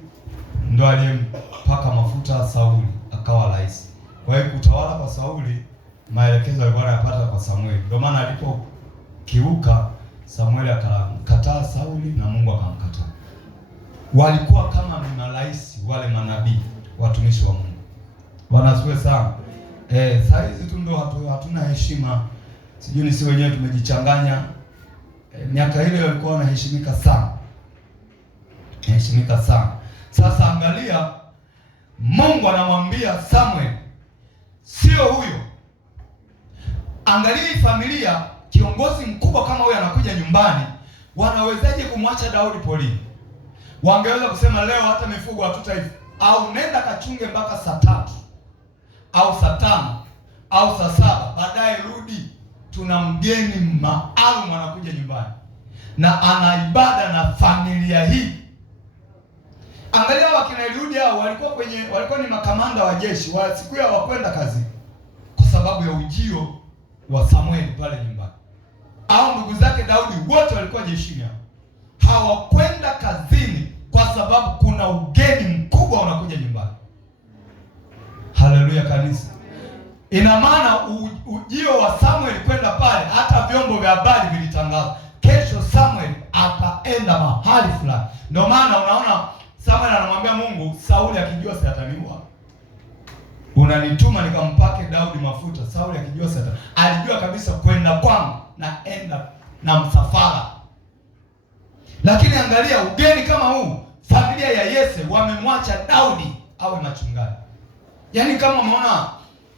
ndio aliyempaka mafuta Sauli akawa rais. Kwa hiyo kutawala kwa Sauli, maelekezo alikuwa anayapata kwa Samueli. Ndio maana alipokiuka, Samueli akamkataa Sauli na Mungu akamkataa. Walikuwa kama ni marais wale manabii, watumishi wa Mungu. Wanasiwe sana. Saa hizi tu ndio hatuna heshima. Sijui ni si wenyewe tumejichanganya. Miaka ile walikuwa wanaheshimika sana. Heshimika sana. Sasa angalia, Mungu anamwambia Samuel, sio huyo. Angalia hii familia, kiongozi mkubwa kama huyu anakuja nyumbani, wanawezaje kumwacha Daudi polini? Wangeweza kusema leo hata mifugo hatutaifu, au nenda kachunge mpaka saa 3 au saa 5 au saa 7, baadaye rudi, tuna mgeni maalum anakuja nyumbani na ana ibada na familia hii. Angalia wakina Eliudi hao walikuwa ni makamanda wa jeshi, siku ya wakwenda kazi kwa sababu ya ujio wa Samueli pale nyumbani. Au ndugu zake Daudi wote walikuwa jeshini hao. Hawakwenda kazini kwa sababu kuna ugeni mkubwa unakuja nyumbani. Haleluya kanisa. Ina maana ujio wa Samuel kwenda pale, hata vyombo vya habari vilitangaza kesho Samuel ataenda mahali fulani. Ndio maana unaona Samuel anamwambia Mungu, Sauli akijua sataniua, unanituma nikampake Daudi mafuta. Sauli akijua satani, alijua kabisa kwenda kwangu naenda na msafara. Lakini angalia ugeni kama huu, familia ya Yese wamemwacha Daudi awe machungaji. Yaani kama umeona,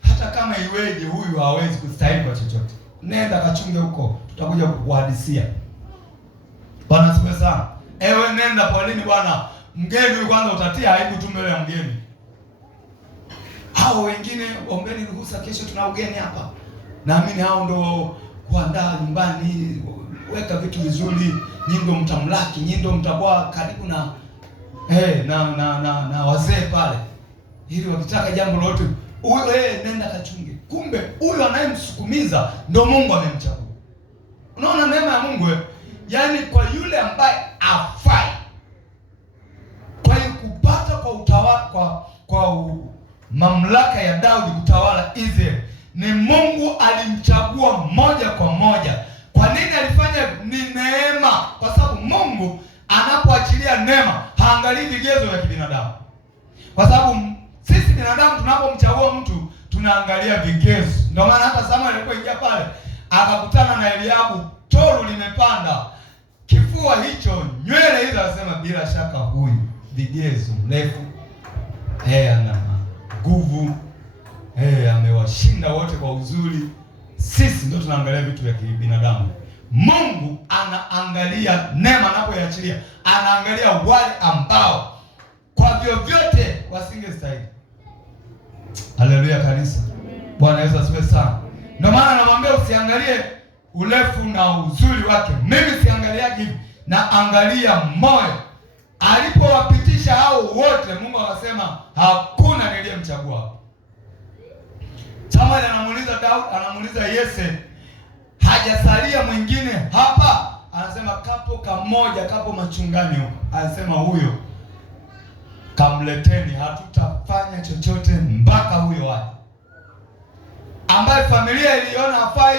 hata kama iweje huyu hawezi kustahili kwa chochote, nenda kachunge huko, tutakuja kukuhadisia. Bwana asifiwe sana. Ewe nenda polini bwana, mgeni huyu kwanza utatia aibu tu mbele ya mgeni. Hao wengine ombeni ruhusa, kesho tuna ugeni hapa. Naamini hao ndo kuandaa nyumbani, weka vitu vizuri, nyinyi ndo mtamlaki, nyinyi ndo mtakuwa karibu na na wazee pale, ili wakitaka jambo lolote huyo nenda kachunge. Kumbe huyo anayemsukumiza ndo Mungu amemchagua. Unaona neema ya Mungu yaani kwa yule ambaye afai. Kwa hiyo kupata kwa utawala kwa mamlaka ya Daudi kutawala Israeli, ni Mungu alimchagua moja kwa moja. Kwa nini alifanya? Ni neema. Kwa sababu Mungu anapoachilia neema haangalii vigezo vya kibinadamu. Kwa sababu sisi binadamu tunapomchagua mtu tunaangalia vigezo. Ndio maana hata Samuel alipoingia pale akakutana na Eliabu, toru limepanda, kifua hicho, nywele hizo, anasema bila shaka huyu vigezo, mrefu, ana nguvu, amewashinda wote kwa uzuri. Sisi ndio tunaangalia vitu vya kibinadamu. Mungu anaangalia neema anapoiachilia, anaangalia wale ambao kwa vyovyote wasingestahili. Haleluya kanisa. Bwana Yesu asifiwe sana. Ndio maana anamwambia usiangalie urefu na uzuri wake. Mimi siangaliagi hivi, na angalia moyo. Alipowapitisha hao wote, Mungu akasema hakuna niliyemchagua. Samuel anamuuliza Yese, hajasalia mwingine hapa? Anasema kapo kamoja, kapo machungani huko. Anasema huyo kamleteni, hatutafanya chochote mpaka huyo waje. Ambaye familia iliona hafai,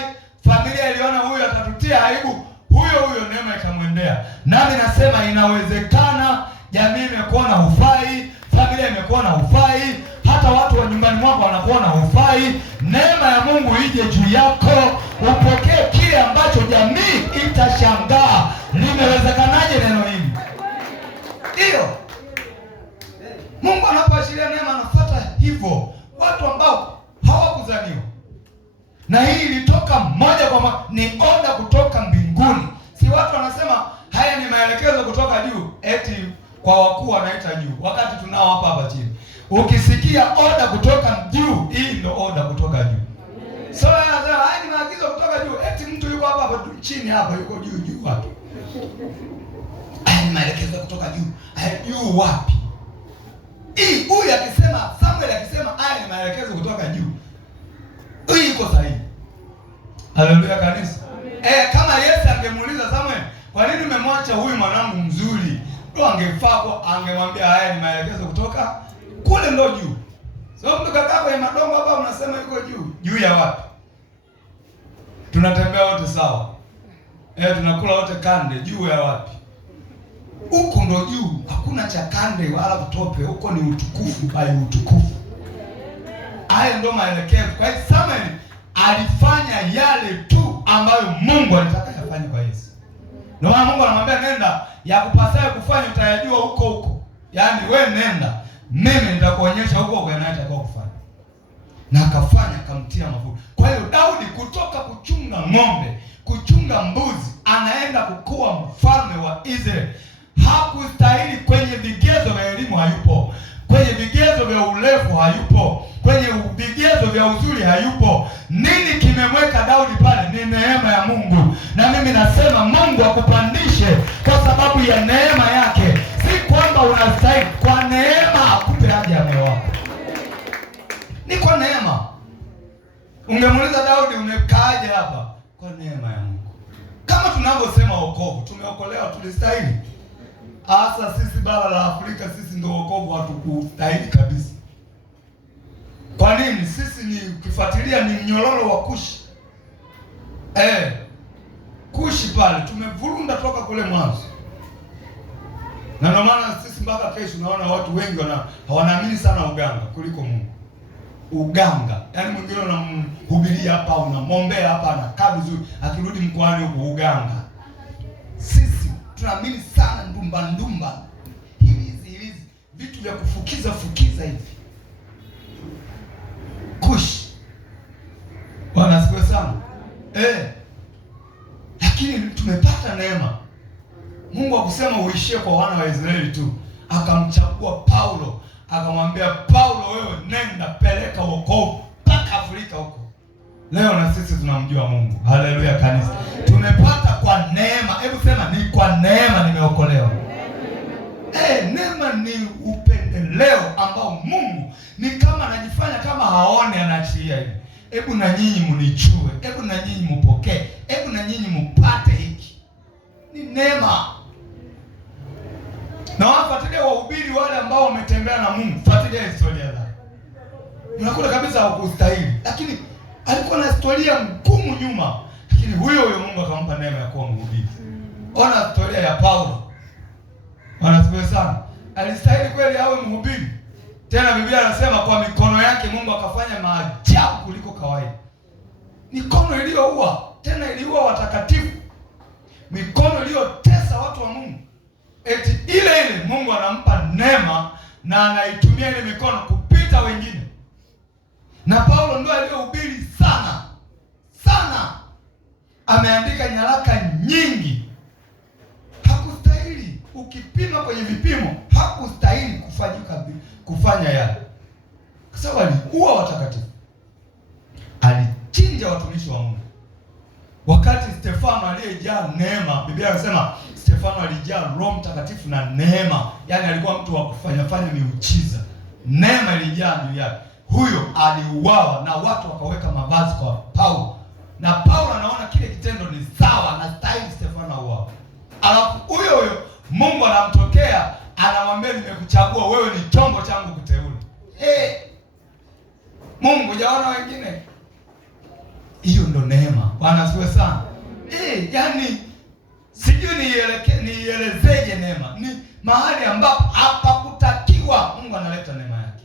familia iliona huyo atatutia aibu, huyo neema ikamwendea. Nami nasema inawezekana jamii imekuona hufai, familia imekuona hufai, hata watu wa nyumbani mwako wanakuona hufai. Neema ya Mungu ije juu yako, upokee kile ambacho jamii itashangaa. Limewezekanaje neno hili? Hiyo Mungu anapoachilia neema anafuata hivyo watu ambao hawakuzaniwa. Na hii ilitoka moja kwa moja, ni oda kutoka mbinguni. Si watu wanasema haya ni maelekezo kutoka juu, eti kwa wakuu wanaita juu, wakati tunao hapa chini. Ukisikia oda kutoka juu, hii ndio oda kutoka juu. So haya ni maagizo kutoka juu, eti mtu yuko hapa chini hapa, yuko juu wapi? Haya ni maelekezo kutoka juu. Juu wapi? Huyu akisema, Samuel akisema haya ni maelekezo kutoka juu, hii iko sahihi. Haleluya kanisa. Kama Yesu angemuuliza Samuel, kwa nini umemwacha huyu mwanangu mzuri? Ndio angefaa kwa angemwambia haya ni maelekezo kutoka kule, ndo juu. So mtu kakaa kwenye madongo hapa unasema yuko juu. Juu ya wapi? Tunatembea wote sawa. Tunakula wote kande, juu ya wapi? Huko ndo juu. Hakuna cha kande wala kutope. Huko ni utukufu, bali utukufu. Haya ndo maelekezo. Kwa hiyo Samuel alifanya yale tu ambayo Mungu alitaka yafanye kwa Yesu. Ndio maana Mungu anamwambia nenda, ya kupasayo kufanya utayajua huko. Yaani wewe nenda, mimi nitakuonyesha huko yanayotaka kufanya. na akafanya, akamtia mafuta. Kwa hiyo Daudi kutoka kuchunga ng'ombe, kuchunga mbuzi, anaenda kukuwa mfalme wa Israeli. Hakustahili. Kwenye vigezo vya elimu hayupo, kwenye vigezo vya urefu hayupo, kwenye vigezo vya uzuri hayupo. Nini kimemweka Daudi pale? Ni neema ya Mungu. Na mimi nasema Mungu akupandishe kwa sababu ya neema yake, si kwamba unastahili. Kwa neema akupe haja ya moyo wako, ni kwa neema. Ungemuuliza Daudi, umekaaje hapa? Kwa neema ya Mungu. Kama tunavyosema wokovu, tumeokolewa, tulistahili. Hasa sisi bara la Afrika, sisi ndio wokovu hatukustahili kabisa. Kwa nini? Sisi ni ukifuatilia ni mnyororo wa Kushi. Kushi pale tumevurunda toka kule mwanzo. Na ndio maana sisi mpaka kesho unaona watu wengi hawanaamini sana uganga kuliko Mungu. Uganga, yaani mwingine unamhubiria hapa, unamwombea hapa, anakaa vizuri, akirudi mkoani huko uganga. Sisi tunaamini sana ndumba hizi vitu vya kufukiza hivi. Kushi. Bwana asifiwe sana. Lakini tumepata neema. Mungu akusema uishie kwa wana wa Israeli tu. Akamchagua Paulo, akamwambia Paulo, wewe nenda peleka wokovu mpaka Afrika huko. Leo na sisi tunamjua Mungu. Haleluya kanisa. Tumepata kwa neema. Hebu sema ni kwa neema nimeokolewa. Neema ni upendeleo ambao Mungu ni kama anajifanya kama haone, anaachilia hivi. Hebu na nyinyi mnichue, hebu na nyinyi mpokee, hebu na nyinyi mpate hiki. Ni neema. Na wafuatilia wahubiri wale ambao wametembea na Mungu, fuatilia historia zao. Unakuta kabisa hawakustahili, lakini alikuwa na historia ngumu nyuma, lakini huyo Mungu akampa neema ya kuwa mhubiri. Ona historia ya Paulo. Wanasifiwa sana. Alistahili kweli awe mhubiri. Tena Biblia anasema kwa mikono yake Mungu akafanya maajabu kuliko kawaida. Mikono iliyoua, tena iliua watakatifu. Mikono iliyotesa watu wa Mungu. Eti ile Mungu anampa neema na anaitumia ile mikono kupita wengine. Na Paulo ndo aliyohubiri sana. Ameandika nyaraka nyingi. Hakustahili. Ukipima kwenye vipimo, hakustahili kufanya yale. Kwa sababu aliua watakatifu. Alichinja watumishi wa Mungu. Wakati Stefano aliyejaa neema, Biblia inasema Stefano alijaa Roho Mtakatifu na neema. Yaani alikuwa mtu wa kufanya miujiza. Neema ilijaa juu yake. Huyo aliuawa na watu wakaweka mavazi kwa Paulo. Na Paulo anaona kile kitendo ni sawa na stahili Stefano auawe. Alafu huyo Mungu anamtokea, anamwambia nimekuchagua wewe, ni chombo changu kuteule. Mungu jaona wengine. Hiyo ndo neema. Bwana asifiwe sana. Yaani sijui nielezeje neema. Ni mahali ambapo hapakutakiwa, Mungu analeta neema yake.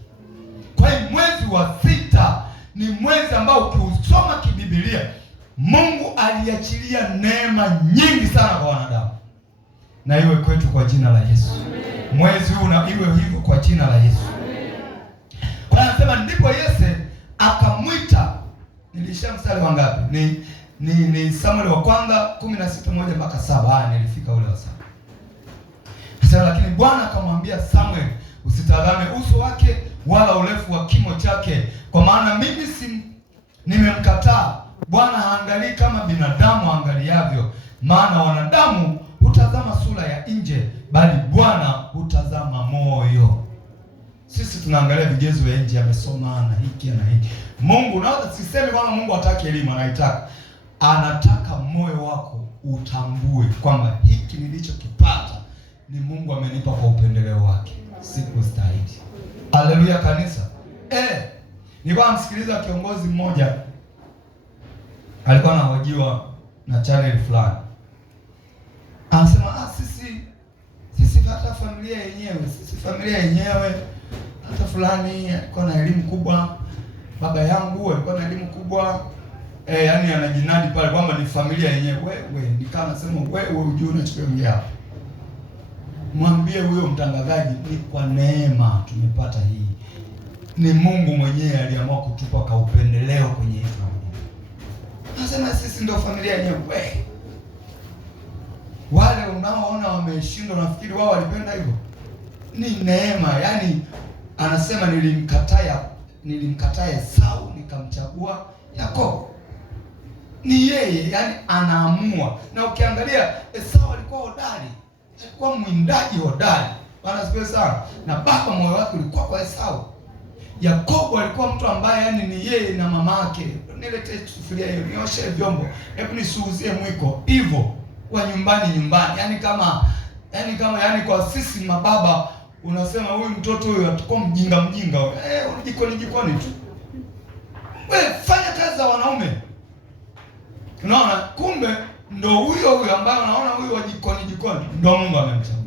Kwa hiyo mwezi wa 6 ni mwezi ambao ukiusoma kiBiblia, Mungu aliachilia neema nyingi sana kwa wanadamu. Na iwe kwetu kwa jina la Yesu. Amen. Mwezi huu na iwe hivyo kwa jina la Yesu. Amen. Kwa anasema ndipo Yese akamwita, nilisha mstari wa ngapi? Ni Samueli wa kwanza 16:1 mpaka 7. Nilifika ule wa 7. Sasa lakini Bwana akamwambia Samuel, usitazame uso wake wala urefu wa kimo chake, kwa maana mimi nimemkataa. Bwana haangalii kama binadamu angaliavyo, maana wanadamu hutazama sura ya nje, bali Bwana hutazama moyo. Sisi tunaangalia vigezo vya nje, amesoma na hiki na hiki. Mungu naona sisemi kwamba Mungu hataki elimu, anataka moyo wako utambue kwamba hiki nilichokipata ni Mungu amenipa kwa upendeleo wake, sikustahili. Haleluya kanisa. Nilikuwa namsikiliza kiongozi mmoja, alikuwa anahojiwa na channel fulani. Anasema sisi hata familia yenyewe hata fulani alikuwa na elimu kubwa, baba yangu alikuwa na elimu kubwa. Yaani anajinadi pale kwamba ni familia yenyewe. Wewe nikaa nasema wewe unajua unachoongea hapa. Mwambie huyo mtangazaji ni kwa neema tumepata hii. Ni Mungu mwenyewe aliamua kutupa kaupendeleo kwenye familia. Nasema sisi ndio familia yenyewe. Wale unaoona wameshindwa, nafikiri wao walipenda hivyo? Ni neema. Yaani anasema nilimkataa Esau nikamchagua Yakobo. Ni yeye, yani anaamua. Na ukiangalia Esau alikuwa hodari, alikuwa mwindaji hodari. Bwana sifiwe sana. Na baba moyo wake ulikuwa kwa Esau. Yakobo alikuwa mtu ambaye yani ni yeye na mama yake. Niletee sufuria hiyo, nioshe vyombo, hebu nisuuzie mwiko. Hivyo wa nyumbani. Yaani kwa sisi mababa unasema huyu mtoto huyu atakuwa mjinga wewe. Jikoni tu. Wewe fanya kazi za wanaume. Unaona, kumbe ndo huyo ambaye unaona huyu wa jikoni ndo Mungu amemchagua.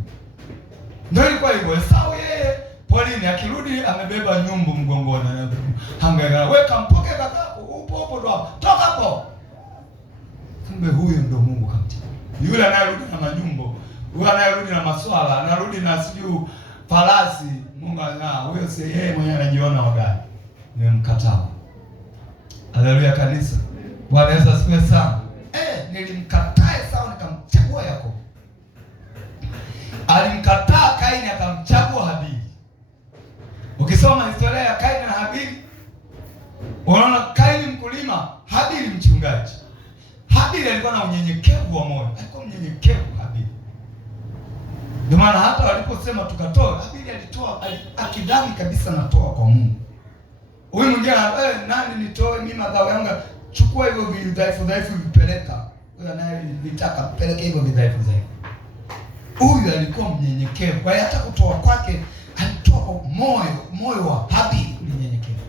Ndio ilikuwa hivyo. Esau yeye polini akirudi amebeba nyumbu mgongoni. Hangaika, weka mpoke kakako, upo ndo hapo. Toka hapo. Kumbe huyo ndo Mungu kamchagua. Yule anayerudi na manyumbo, yule anayerudi na maswala, anarudi na siju farasi, Mungu huyo si yeye mwenyewe anajiona hodari. Nimemkataa. Haleluya kanisa. Bwana Yesu asifiwe sana. Nilimkataa Esau nikamchagua Yakobo. Alimkataa Kaini akamchagua Habili. Ukisoma historia ya Kaini na Habili, unaona Kaini mkulima, Habili mchungaji. Habili alikuwa na unyenyekevu wa moyo. Alikuwa mnyenyekevu Habili. Ndio maana hata waliposema tukatoa, Habili alitoa akidami kabisa, natoa kwa Mungu. Huyu mwingine nani nitoe mimi madhao yangu? Chukua hivyo vidhaifu vipeleka. Huyu anayevitaka peleke hivyo vidhaifu. Huyu alikuwa mnyenyekevu. Kwa hiyo hata kutoa kwake alitoa kwa moyo wa Habili ulinyenyekevu.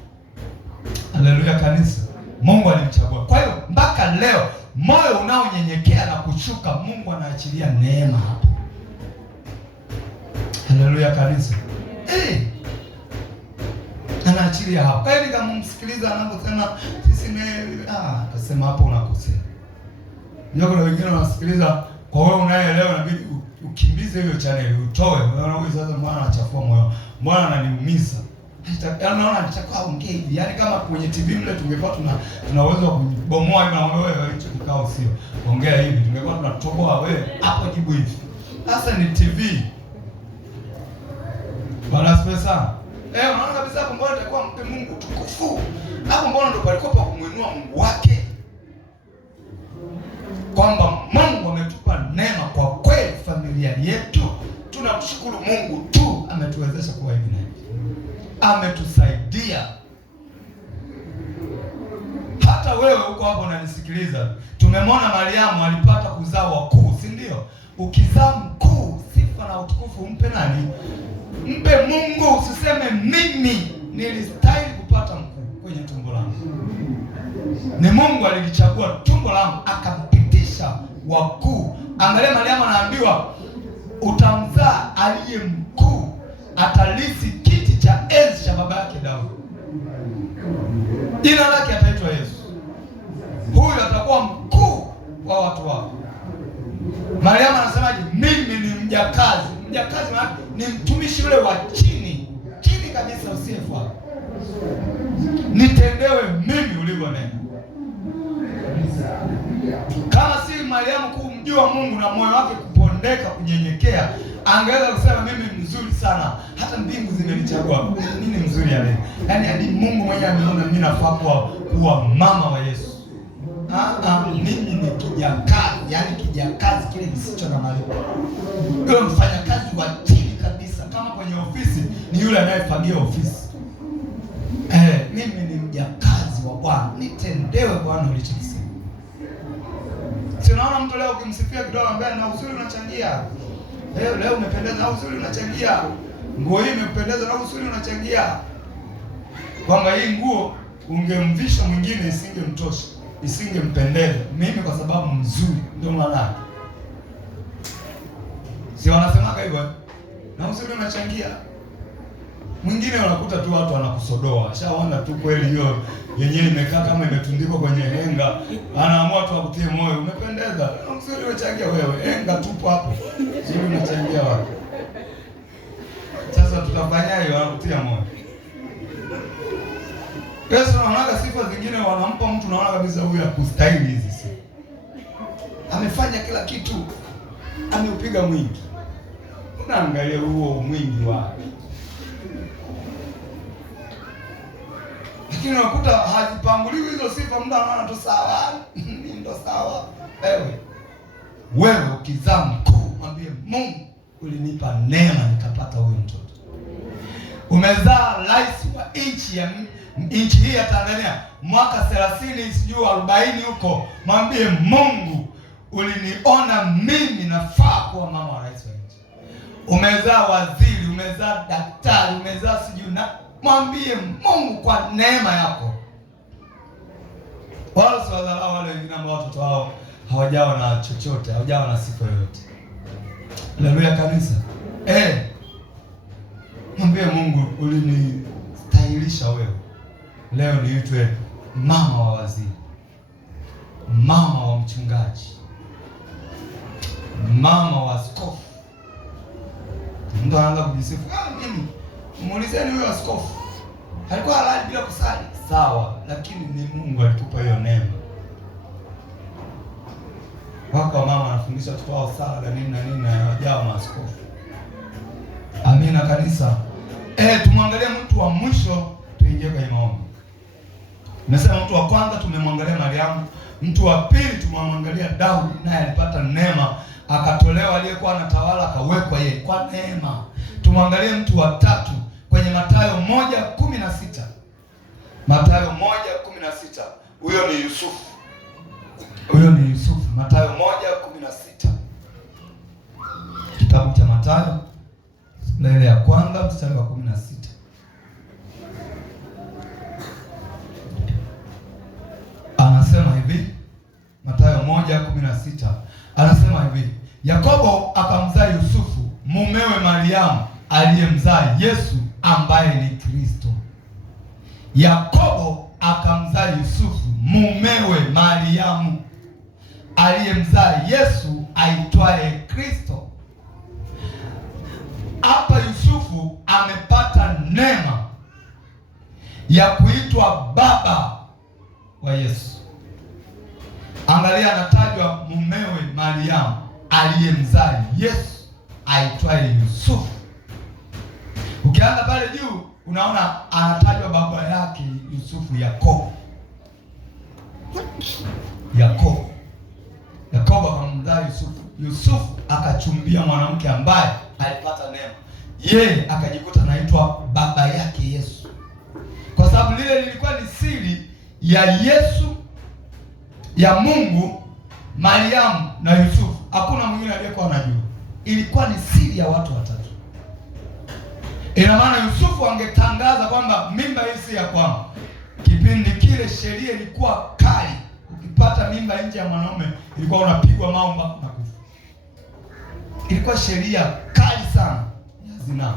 Haleluya kanisa. Mungu alimchagua. Kwa hiyo mpaka leo moyo unaonyenyekea na kushuka, Mungu anaachilia neema hapo. Haleluya kanisa. Anaachilia hapo. Kwa hiyo kama msikiliza anaposema sisi akasema hapo unakosea. Ndio kuna wengine wanasikiliza kwa wewe unayeelewa, inabidi ukimbize hiyo channel utoe. Unaona huyu sasa mwana anachafua moyo. Mwana ananiumiza. Naona nitakuwa ongea hivi. Yaani kama kwenye TV mle tungekuwa tuna uwezo wa kubomoa hivi na wewe hicho kikao sio. Ongea hivi. Tungekuwa tunatoboa wewe hapo jibu hivi. Sasa ni TV. Bwana asifiwe sana. Unaona kabisa hapo mbona atakuwa mpe Mungu tukufu. Hapo mbona ndo palikuwa pa kumuinua Mungu wake. Kwamba Mungu ametupa neema kwa kweli familia yetu. Tunamshukuru Mungu tu ametuwezesha kuwa hivi na hivi. Ametusaidia. Hata wewe uko hapo unanisikiliza. Tumemwona Mariamu alipata kuzaa wakuu, si ndio? Ukizaa mkuu, sifa na utukufu mpe nani? Mpe Mungu. Usiseme mimi nilistahili kupata mkuu kwenye tumbo langu. Ni Mungu alilichagua tumbo langu akampitisha wakuu. Angalia Mariamu anaambiwa utamzaa aliye mkuu, atalisi kiti cha enzi cha baba yake Daudi. Jina lake ataitwa Yesu. Huyu atakuwa mkuu wa watu wako. Mariamu anasemaje? Mimi ni mjakazi. Mjakazi ni mtumishi yule wa chini kabisa usiyefaa. Nitendewe mimi ulivyonena. Kama si Mariamu kumjua Mungu na moyo wake kupondeka kunyenyekea, angeweza kusema mimi mzuri sana, hata mbingu zimenichagua. Nini mzuri ya leo? Yaani hadi Mungu mwenyewe ameona mimi nafaa kuwa mama wa Yesu. Mimi ni kijakazi, yaani kijakazi kile kisicho na malipo. Yule mfanyakazi wa chini kabisa, kama kwenye ofisi ni yule anayefagia ofisi. Mimi ni mjakazi wa Bwana, nitendewe Bwana ulichokisema. Si unaona mtu leo ukimsifia kidogo ambaye na uzuri unachangia. Leo umependeza na uzuri unachangia. Nguo hii imependeza na uzuri unachangia. Kwamba hii nguo ungemvisha mwingine isingemtosha, isingempendeza. Mimi kwa sababu mzuri ndio maana. Si wanasemaga hivyo? Na uzuri unachangia. Mwingine unakuta tu watu wanakusodoa. Ashaona tu kweli hiyo yenyewe imekaa kama imetundikwa kwenye henga. Anaamua tu akutie moyo. Umependeza. Uzuri unachangia wewe. Henga tupo hapo. Uzuri unachangia wapi? Sasa tutafanyaje wanakutia moyo? Yesu anaona sifa zingine wanampa mtu, naona kabisa huyu hakustahili hizi sifa. Amefanya kila kitu, ameupiga mwingi. Unaangalia huo mwingi wapi? Lakini unakuta hazipanguliwi hizo sifa, mtu anaona tu sawa, mimi ndo sawa. Wewe ukizaa mkuu, mwambie Mungu, ulinipa neema nikapata huyu mtoto. Umezaa rais wa nchi hii ya Tanzania mwaka 30 sijui 40 huko, mwambie Mungu, uliniona mimi nafaa kuwa mama wa rais wa nchi. Umezaa waziri, umezaa daktari, umezaa sijui, na mwambie Mungu kwa neema yako. Wala siwadharau wale wengine ambao watoto wao hawajawa na chochote, hawajawa na sifa yoyote. Haleluya kanisa. Mwambie Mungu, ulinistahilisha wewe. Leo niitwe mama wa waziri, mama wa mchungaji, mama wa askofu. Mtu anaanza kujisifu, mimi muulizeni huyo askofu alikuwa halali bila kusali. Sawa, lakini ni Mungu alikupa hiyo neema. Wako mama anafundisha watoto wao sala na nini na nini, na wajao maaskofu. Amina kanisa. Tumwangalie mtu wa mwisho, tuingie kwenye maombi. Nimesema mtu wa kwanza tumemwangalia Mariamu, mtu wa pili tumemwangalia Daudi, naye alipata neema akatolewa, aliyekuwa anatawala akawekwa yeye kwa neema. Tumwangalie mtu wa tatu kwenye Mathayo 1:16. Mathayo 1:16. Huyo ni Yusufu. Huyo ni Yusufu. Mathayo 1:16. Kitabu cha Mathayo na ile ya kwanza mstari wa 16. Anasema hivi, Mathayo 1:16. Anasema hivi, Yakobo akamzaa Yusufu mumewe Mariamu aliyemzaa Yesu ambaye ni Kristo. Yakobo akamzaa Yusufu mumewe Mariamu aliyemzaa Yesu aitwaye Kristo. Hapa Yusufu amepata neema ya kuitwa baba wa Yesu. Angalia, anatajwa mumewe Mariamu aliyemzaa Yesu aitwaye Yusufu. Ukianza pale juu unaona anatajwa baba yake Yusufu, Yakobo. Yakobo akamzaa Yusufu. Yusufu akachumbia mwanamke ambaye alipata neema, yeye akajikuta anaitwa baba yake Yesu, kwa sababu lile lilikuwa ni siri ya Yesu, ya Mungu, Mariamu na Yusufu. Hakuna mwingine aliyekuwa anajua, ilikuwa ni siri ya watu watatu. Ina maana Yusufu angetangaza kwamba mimba hii si ya kwangu. Kipindi kile sheria ilikuwa kali, ukipata mimba nje ya mwanaume ilikuwa unapigwa mawe mpaka unakufa. Ilikuwa sheria kali sana ya zinaa.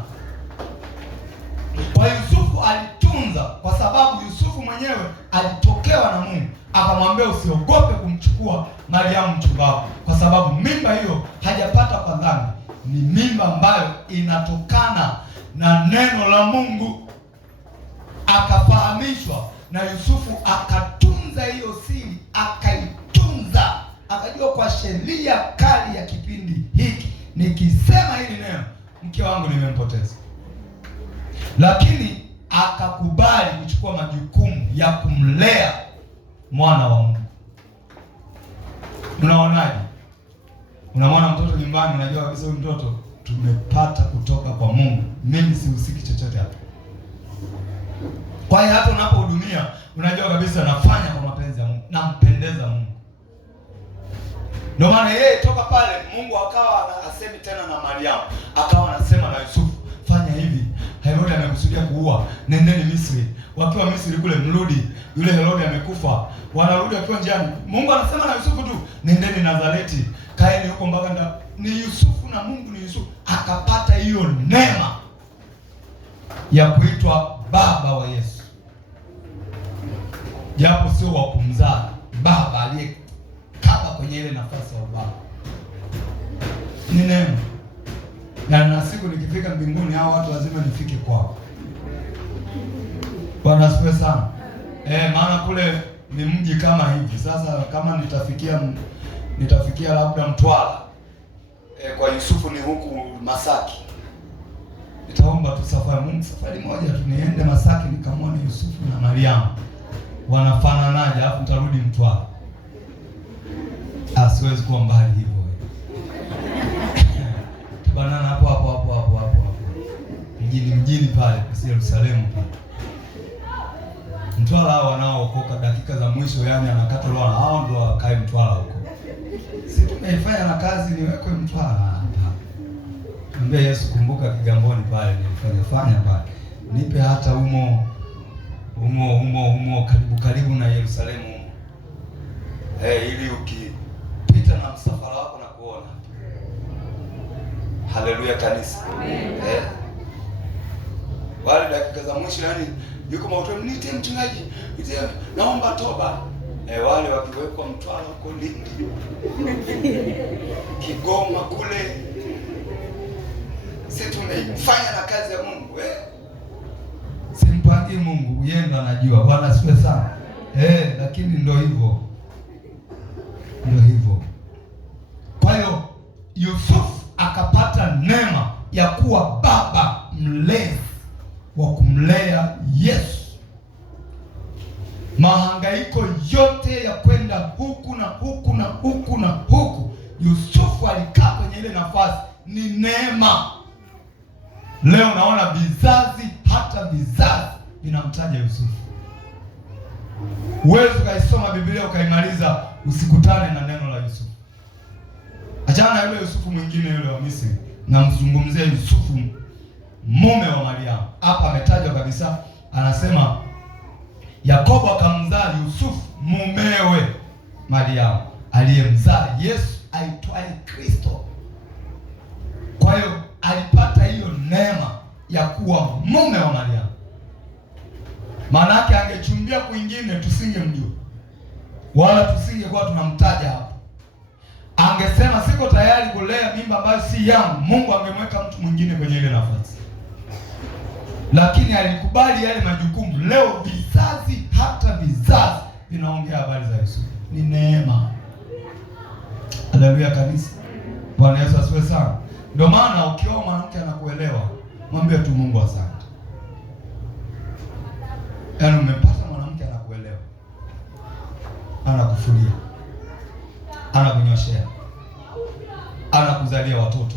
Kwa Yusufu alitunza, kwa sababu Yusufu mwenyewe alitokewa na Mungu, akamwambia usiogope kumchukua Mariamu mchumba wako, kwa sababu mimba hiyo hajapata kwa dhambi, ni mimba ambayo inatokana na neno la Mungu. Akafahamishwa na Yusufu, akatunza hiyo siri, akaitunza, akajua kwa sheria kali ya kipindi hiki, nikisema hili neno mke wangu nimempoteza. Lakini akakubali kuchukua majukumu ya kumlea mwana wa Mungu. Unaonaje? Unamwona mtoto nyumbani, unajua kabisa huyu mtoto tumepata kutoka kwa Mungu, mimi sihusiki chochote hapa. Kwa hiyo hata unapohudumia unajua kabisa nafanya kwa mapenzi ya Mungu, nampendeza Mungu. Ndio maana yeye toka pale Mungu akawa asemi tena na Mariamu, akawa anasema na Yusufu, fanya hivi, Herode amekusudia kuua, nendeni Misri. Wakiwa Misri kule, mrudi, yule Herode amekufa. Wanarudi wakiwa njiani, Mungu anasema na Yusufu tu, nendeni Nazareti, kaeni huko mpaka ni Yusufu na Mungu ni Yusufu. Akapata hiyo neema ya kuitwa baba wa Yesu, japo sio wa kumzaa, baba aliyekaba kwenye ile nafasi ya baba. Ni neema. Na siku nikifika mbinguni, hao watu lazima nifike kwao. Bwana asifiwe sana. Maana kule ni mji kama hivi. Sasa kama nitafikia labda Mtwara, kwa Yusufu ni huku Masaki, nitaomba tu safari moja tu niende Masaki nikamwone Yusufu na Mariamu wanafananaje, alafu nitarudi Mtwara. Siwezi kuwa mbali hivyo. Tubanana hapo mjini pale kwa Yerusalemu pale. Mtwara hao wanaookoka dakika za mwisho, yani anakata roho, hao ndio wakae Mtwara huko. Sisi tumeifanya na kazi niwekwe Mtwara. Mwambie Yesu, kumbuka Kigamboni pale nilifanya pale. Nipe hata umo karibu na Yerusalemu. Ili ukipita na msafara wako na kuona. Haleluya kanisa. Amen. Wale dakika za mwisho, yani yuko mauto, nite mchungaji, naomba toba. Wale wakiwekwa Mtwara huko Lindi, Kigoma kule, sisi tumefanya na kazi ya Mungu. Simpagi Mungu, yeye ndo anajua. Bwana siwe sana. Lakini ndio hivyo. Kwa hiyo Yusufu akapata neema ya kuwa baba mlezi wa kumlea Yesu. Mahangaiko yote ya kwenda huku na huku, Yusufu alikaa kwenye ile nafasi, ni neema. Leo naona hata vizazi vinamtaja Yusufu. Huwezi ukaisoma Biblia ukaimaliza usikutane na neno la Yusufu. Achana na yule Yusufu mwingine, yule wa Misri. Namzungumzia Yusufu mume wa Mariamu. Hapa ametajwa kabisa, anasema Yakobo akamzaa Yusufu mumewe Mariamu, aliyemzaa Yesu aitwaye Kristo. Kwa hiyo alipata hiyo neema ya kuwa mume wa Mariamu. Maana yake angechumbia kwingine tusingemjua, wala tusingekuwa tunamtaja hapo. Angesema siko tayari kulea mimba ambayo si yangu, Mungu angemweka mtu mwingine kwenye ile nafasi. Lakini alikubali yale majukumu. Leo hata vizazi vinaongea habari za Yesu. Ni neema. Haleluya kanisa. Bwana Yesu asifiwe sana. Ndio maana ukiona mwanamke anakuelewa, mwambie tu Mungu asante. Yaani umepata mwanamke anakuelewa, anakufulia, anakunyoshea, anakuzalia watoto,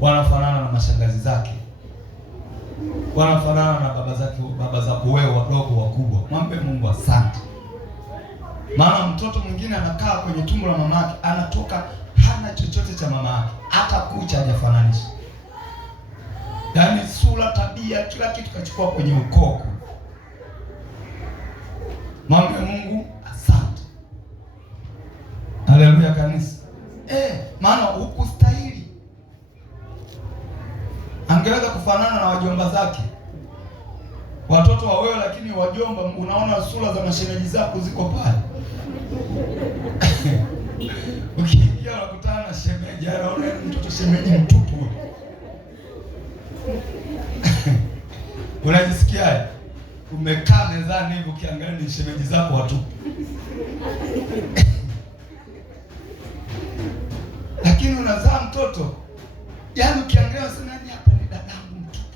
wanafanana na mashangazi zake, wanafanana na baba zako wewe wadogo wakubwa. Mwambie Mungu asante. Maana mtoto mwingine anakaa kwenye tumbo la mama yake, anatoka hana chochote cha mama yake, hata kucha hajafananisha. Yaani sura, tabia, kila kitu kachukua kwenye ukoo. Mwambie Mungu asante. Haleluya kanisa. Maana hukustahili. Angeweza kufanana na wajomba zake, watoto wa wewe, lakini wajomba, unaona sura za mashemeji zako ziko pale. Ukiingia unakutana na shemeji, anaona mtoto shemeji mtupu. Unajisikiaje? Umekaa mezani hivi ukiangalia ni shemeji zako watupu. Lakini unazaa mtoto, yaani ukiangalia unasema hapa ni dadangu mtupu.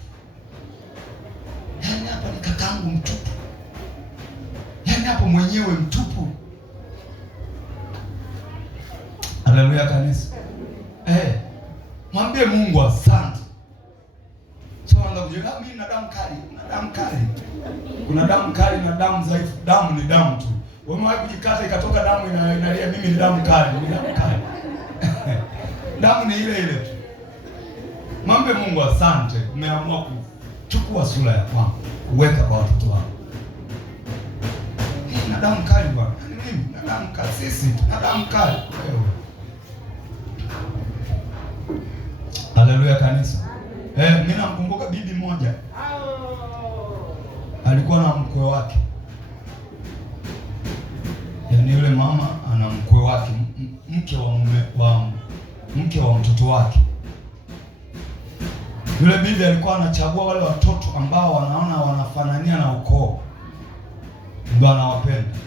Yaani hapa ni kakangu mtupu. Yaani hapa mwenyewe mtupu. Haleluya kanisa. Mwambie Mungu asante. Anaanza kujua mimi na damu kali. Kuna damu kali na damu dhaifu. Damu ni damu tu. Wewe kujikata ikatoka damu inalia, mimi ni damu kali. Damu ni ile tu. Mwambie Mungu asante, umeamua kuchukua sura ya kwangu kuweka kwa watoto wako. Na damu kali bwana. Mimi na damu kali, sisi na damu kali. Haleluya kanisa. Mimi namkumbuka bibi moja. Alikuwa na mkwe wake. Yaani yule mama ana mkwe wake, mke wa mtoto wake. Yule bibi alikuwa anachagua wale watoto ambao wanaona wanafanania na ukoo. ndio anawapenda.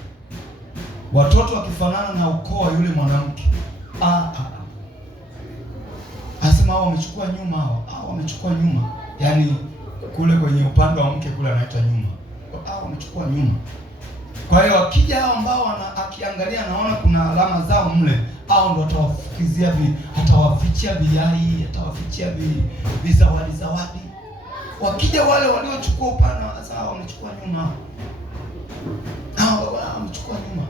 Watoto wakifanana na ukoo wa yule mwanamke, anasema hao wamechukua nyuma, hao wamechukua nyuma. Yaani kule kwenye upande wa mke kule anaita nyuma. Hao wamechukua nyuma. Kwa hiyo akija hao ambao akiangalia anaona kuna alama zao mle, hao ndio atawafukizia atawafichia viyai, atawafichia zawadi. Wakija wale waliochukua upande sasa wamechukua nyuma. Hao wamechukua nyuma.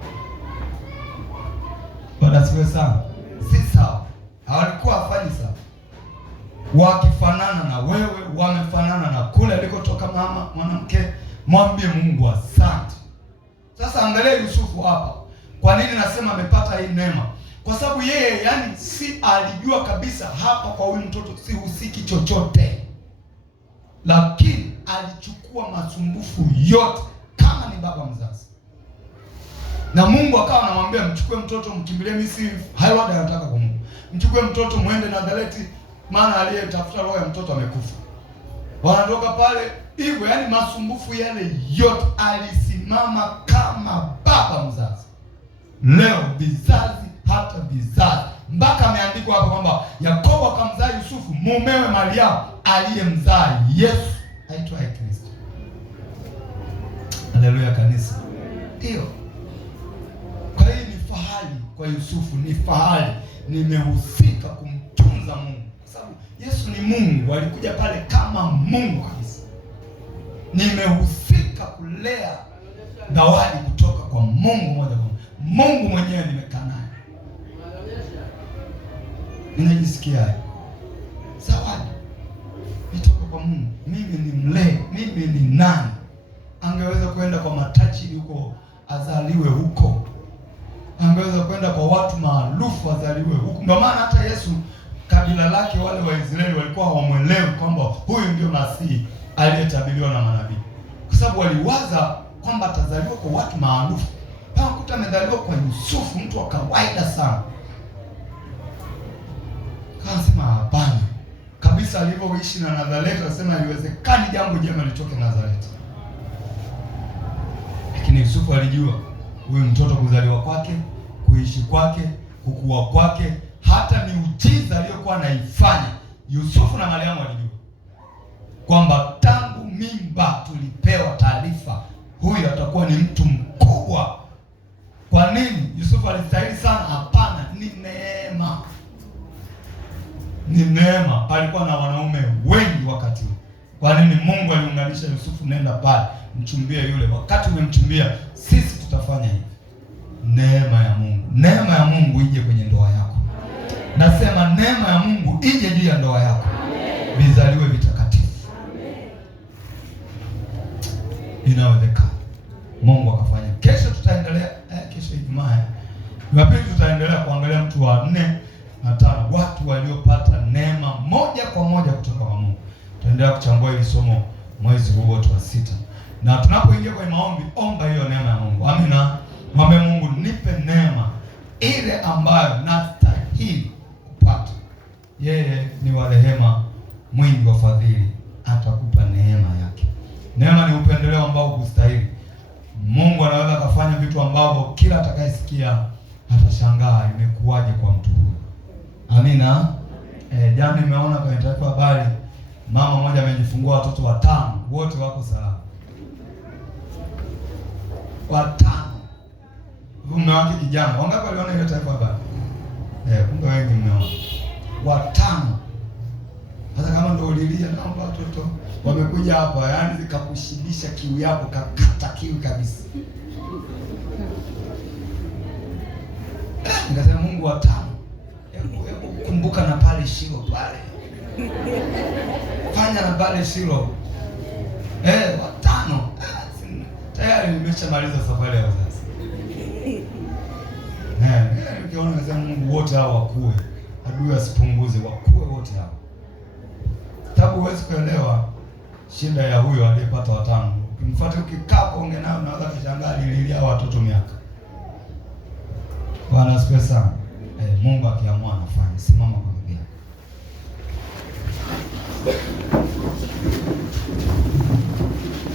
Bwana siwe sana. Si sawa. Hawalikuwa hafanyi sawa. Wakifanana na wewe, wamefanana na kule alikotoka mama mwanamke, mwambie Mungu asante. Sasa angalia Yusufu hapa. Kwa nini nasema amepata hii neema? Kwa sababu yeye si alijua kabisa hapa kwa huyu mtoto sihusiki chochote. Lakini alichukua masumbufu yote kama ni baba mzazi. Na Mungu akawa anamwambia mchukue mtoto mkimbilie Misri, Herode anataka kumuua. Mchukue mtoto muende Nazareti, maana aliyetafuta roho ya mtoto amekufa. Wanatoka pale hivyo, masumbufu yale yote alisimama kama baba mzazi. Leo vizazi hata vizazi, mpaka ameandikwa hapa kwamba Yakobo akamzaa Yusufu mumewe Mariamu aliyemzaa Yesu aitwaye Kristo. Haleluya kanisa. Ndio. Kwa hiyo ni fahari kwa Yusufu, ni fahari nimehusika kumtunza Mungu. Kwa sababu Yesu ni Mungu, alikuja pale kama Mungu kabisa. Nimehusika kulea zawadi kutoka kwa Mungu moja kwa moja. Mungu mwenyewe nimekaa naye. Ninajisikia zawadi kutoka kwa Mungu. Mimi ni mlee, mimi ni nani? Angeweza kwenda kwa matajiri huko azaliwe huko. Angeweza kwenda kwa watu maarufu azaliwe huko. Ndio maana hata Yesu kabila lake wale wa Israeli walikuwa hawamwelewi kwamba huyu ndio Masihi aliyetabiriwa na manabii. Kwa sababu waliwaza kwamba atazaliwa kwa watu maarufu. Hakuta amezaliwa kwa Yusufu, mtu wa kawaida sana. Kasema hapana. Kabisa alivyoishi na Nazareti, anasema haiwezekani jambo jema litoke Nazareti. Lakini Yusufu alijua huyu mtoto kuzaliwa kwake, kuishi kwake, kukua kwake, hata miujiza aliyokuwa anaifanya. Yusufu na Mariamu walijua kwamba tangu mimba tulipewa taarifa huyu atakuwa ni mtu mkubwa. Kwa nini? Yusufu alistahili sana? Hapana, ni neema. Ni neema. Alikuwa na wanaume wengi wakati huo. Kwa nini Mungu aliunganisha Yusufu, nenda pale mchumbie yule? Wakati umemchumbia, sisi tutafanya hivi. Neema ya Mungu. Neema ya Mungu ije kwenye ndoa yako. Nasema neema ya Mungu ije juu ya ndoa yako. Vizaliwe vitakatifu. Inawezekana. Mungu akafanya. Kesho tutaendelea, kesho Ijumaa. Jumapili tutaendelea kuangalia mtu wa 4 na 5, watu waliopata neema moja kwa moja kutoka kwa Mungu. Tutaendelea kuchambua hili somo mwezi huu wote wa 6. Na tunapoingia kwenye maombi, omba hiyo neema ya Mungu. Amina. Mwambie Mungu, nipe neema ile ambayo nastahili kupata. Yeye ni wa rehema, mwingi wa fadhili, atakupa neema yake. Neema ni upendeleo ambao hustahili. Mungu anaweza kufanya vitu ambavyo kila atakayesikia atashangaa imekuwaje kwa mtu huyu. Amina. Jana nimeona kwenye taarifa habari mama mmoja amejifungua watoto 5, wote wako salama. 5. Mume wake kijana. Wangapi waliona ile taarifa habari? Kumbe wengi mmeona. 5. Sasa kama ndio ulilia na watoto wamekuja hapa, zikakushibisha kiu yako, kakata kiu kabisa. Nikasema Mungu 5. Kumbuka na pale Shilo pale. Fanya na pale Shilo. 5. Tayari nimeshamaliza safari ya wazazi. Ukiona nasema Mungu wote hao wakue. Adui asipunguze, wakue wote hao. Sababu huwezi kuelewa shida ya huyo aliyepata 5. Ukimfuata ukikaa kuongea naye unaweza kushangaa lililia watoto miaka. Bwana asifiwe sana. Mungu akiamua anafanya. Simama kwa miguu.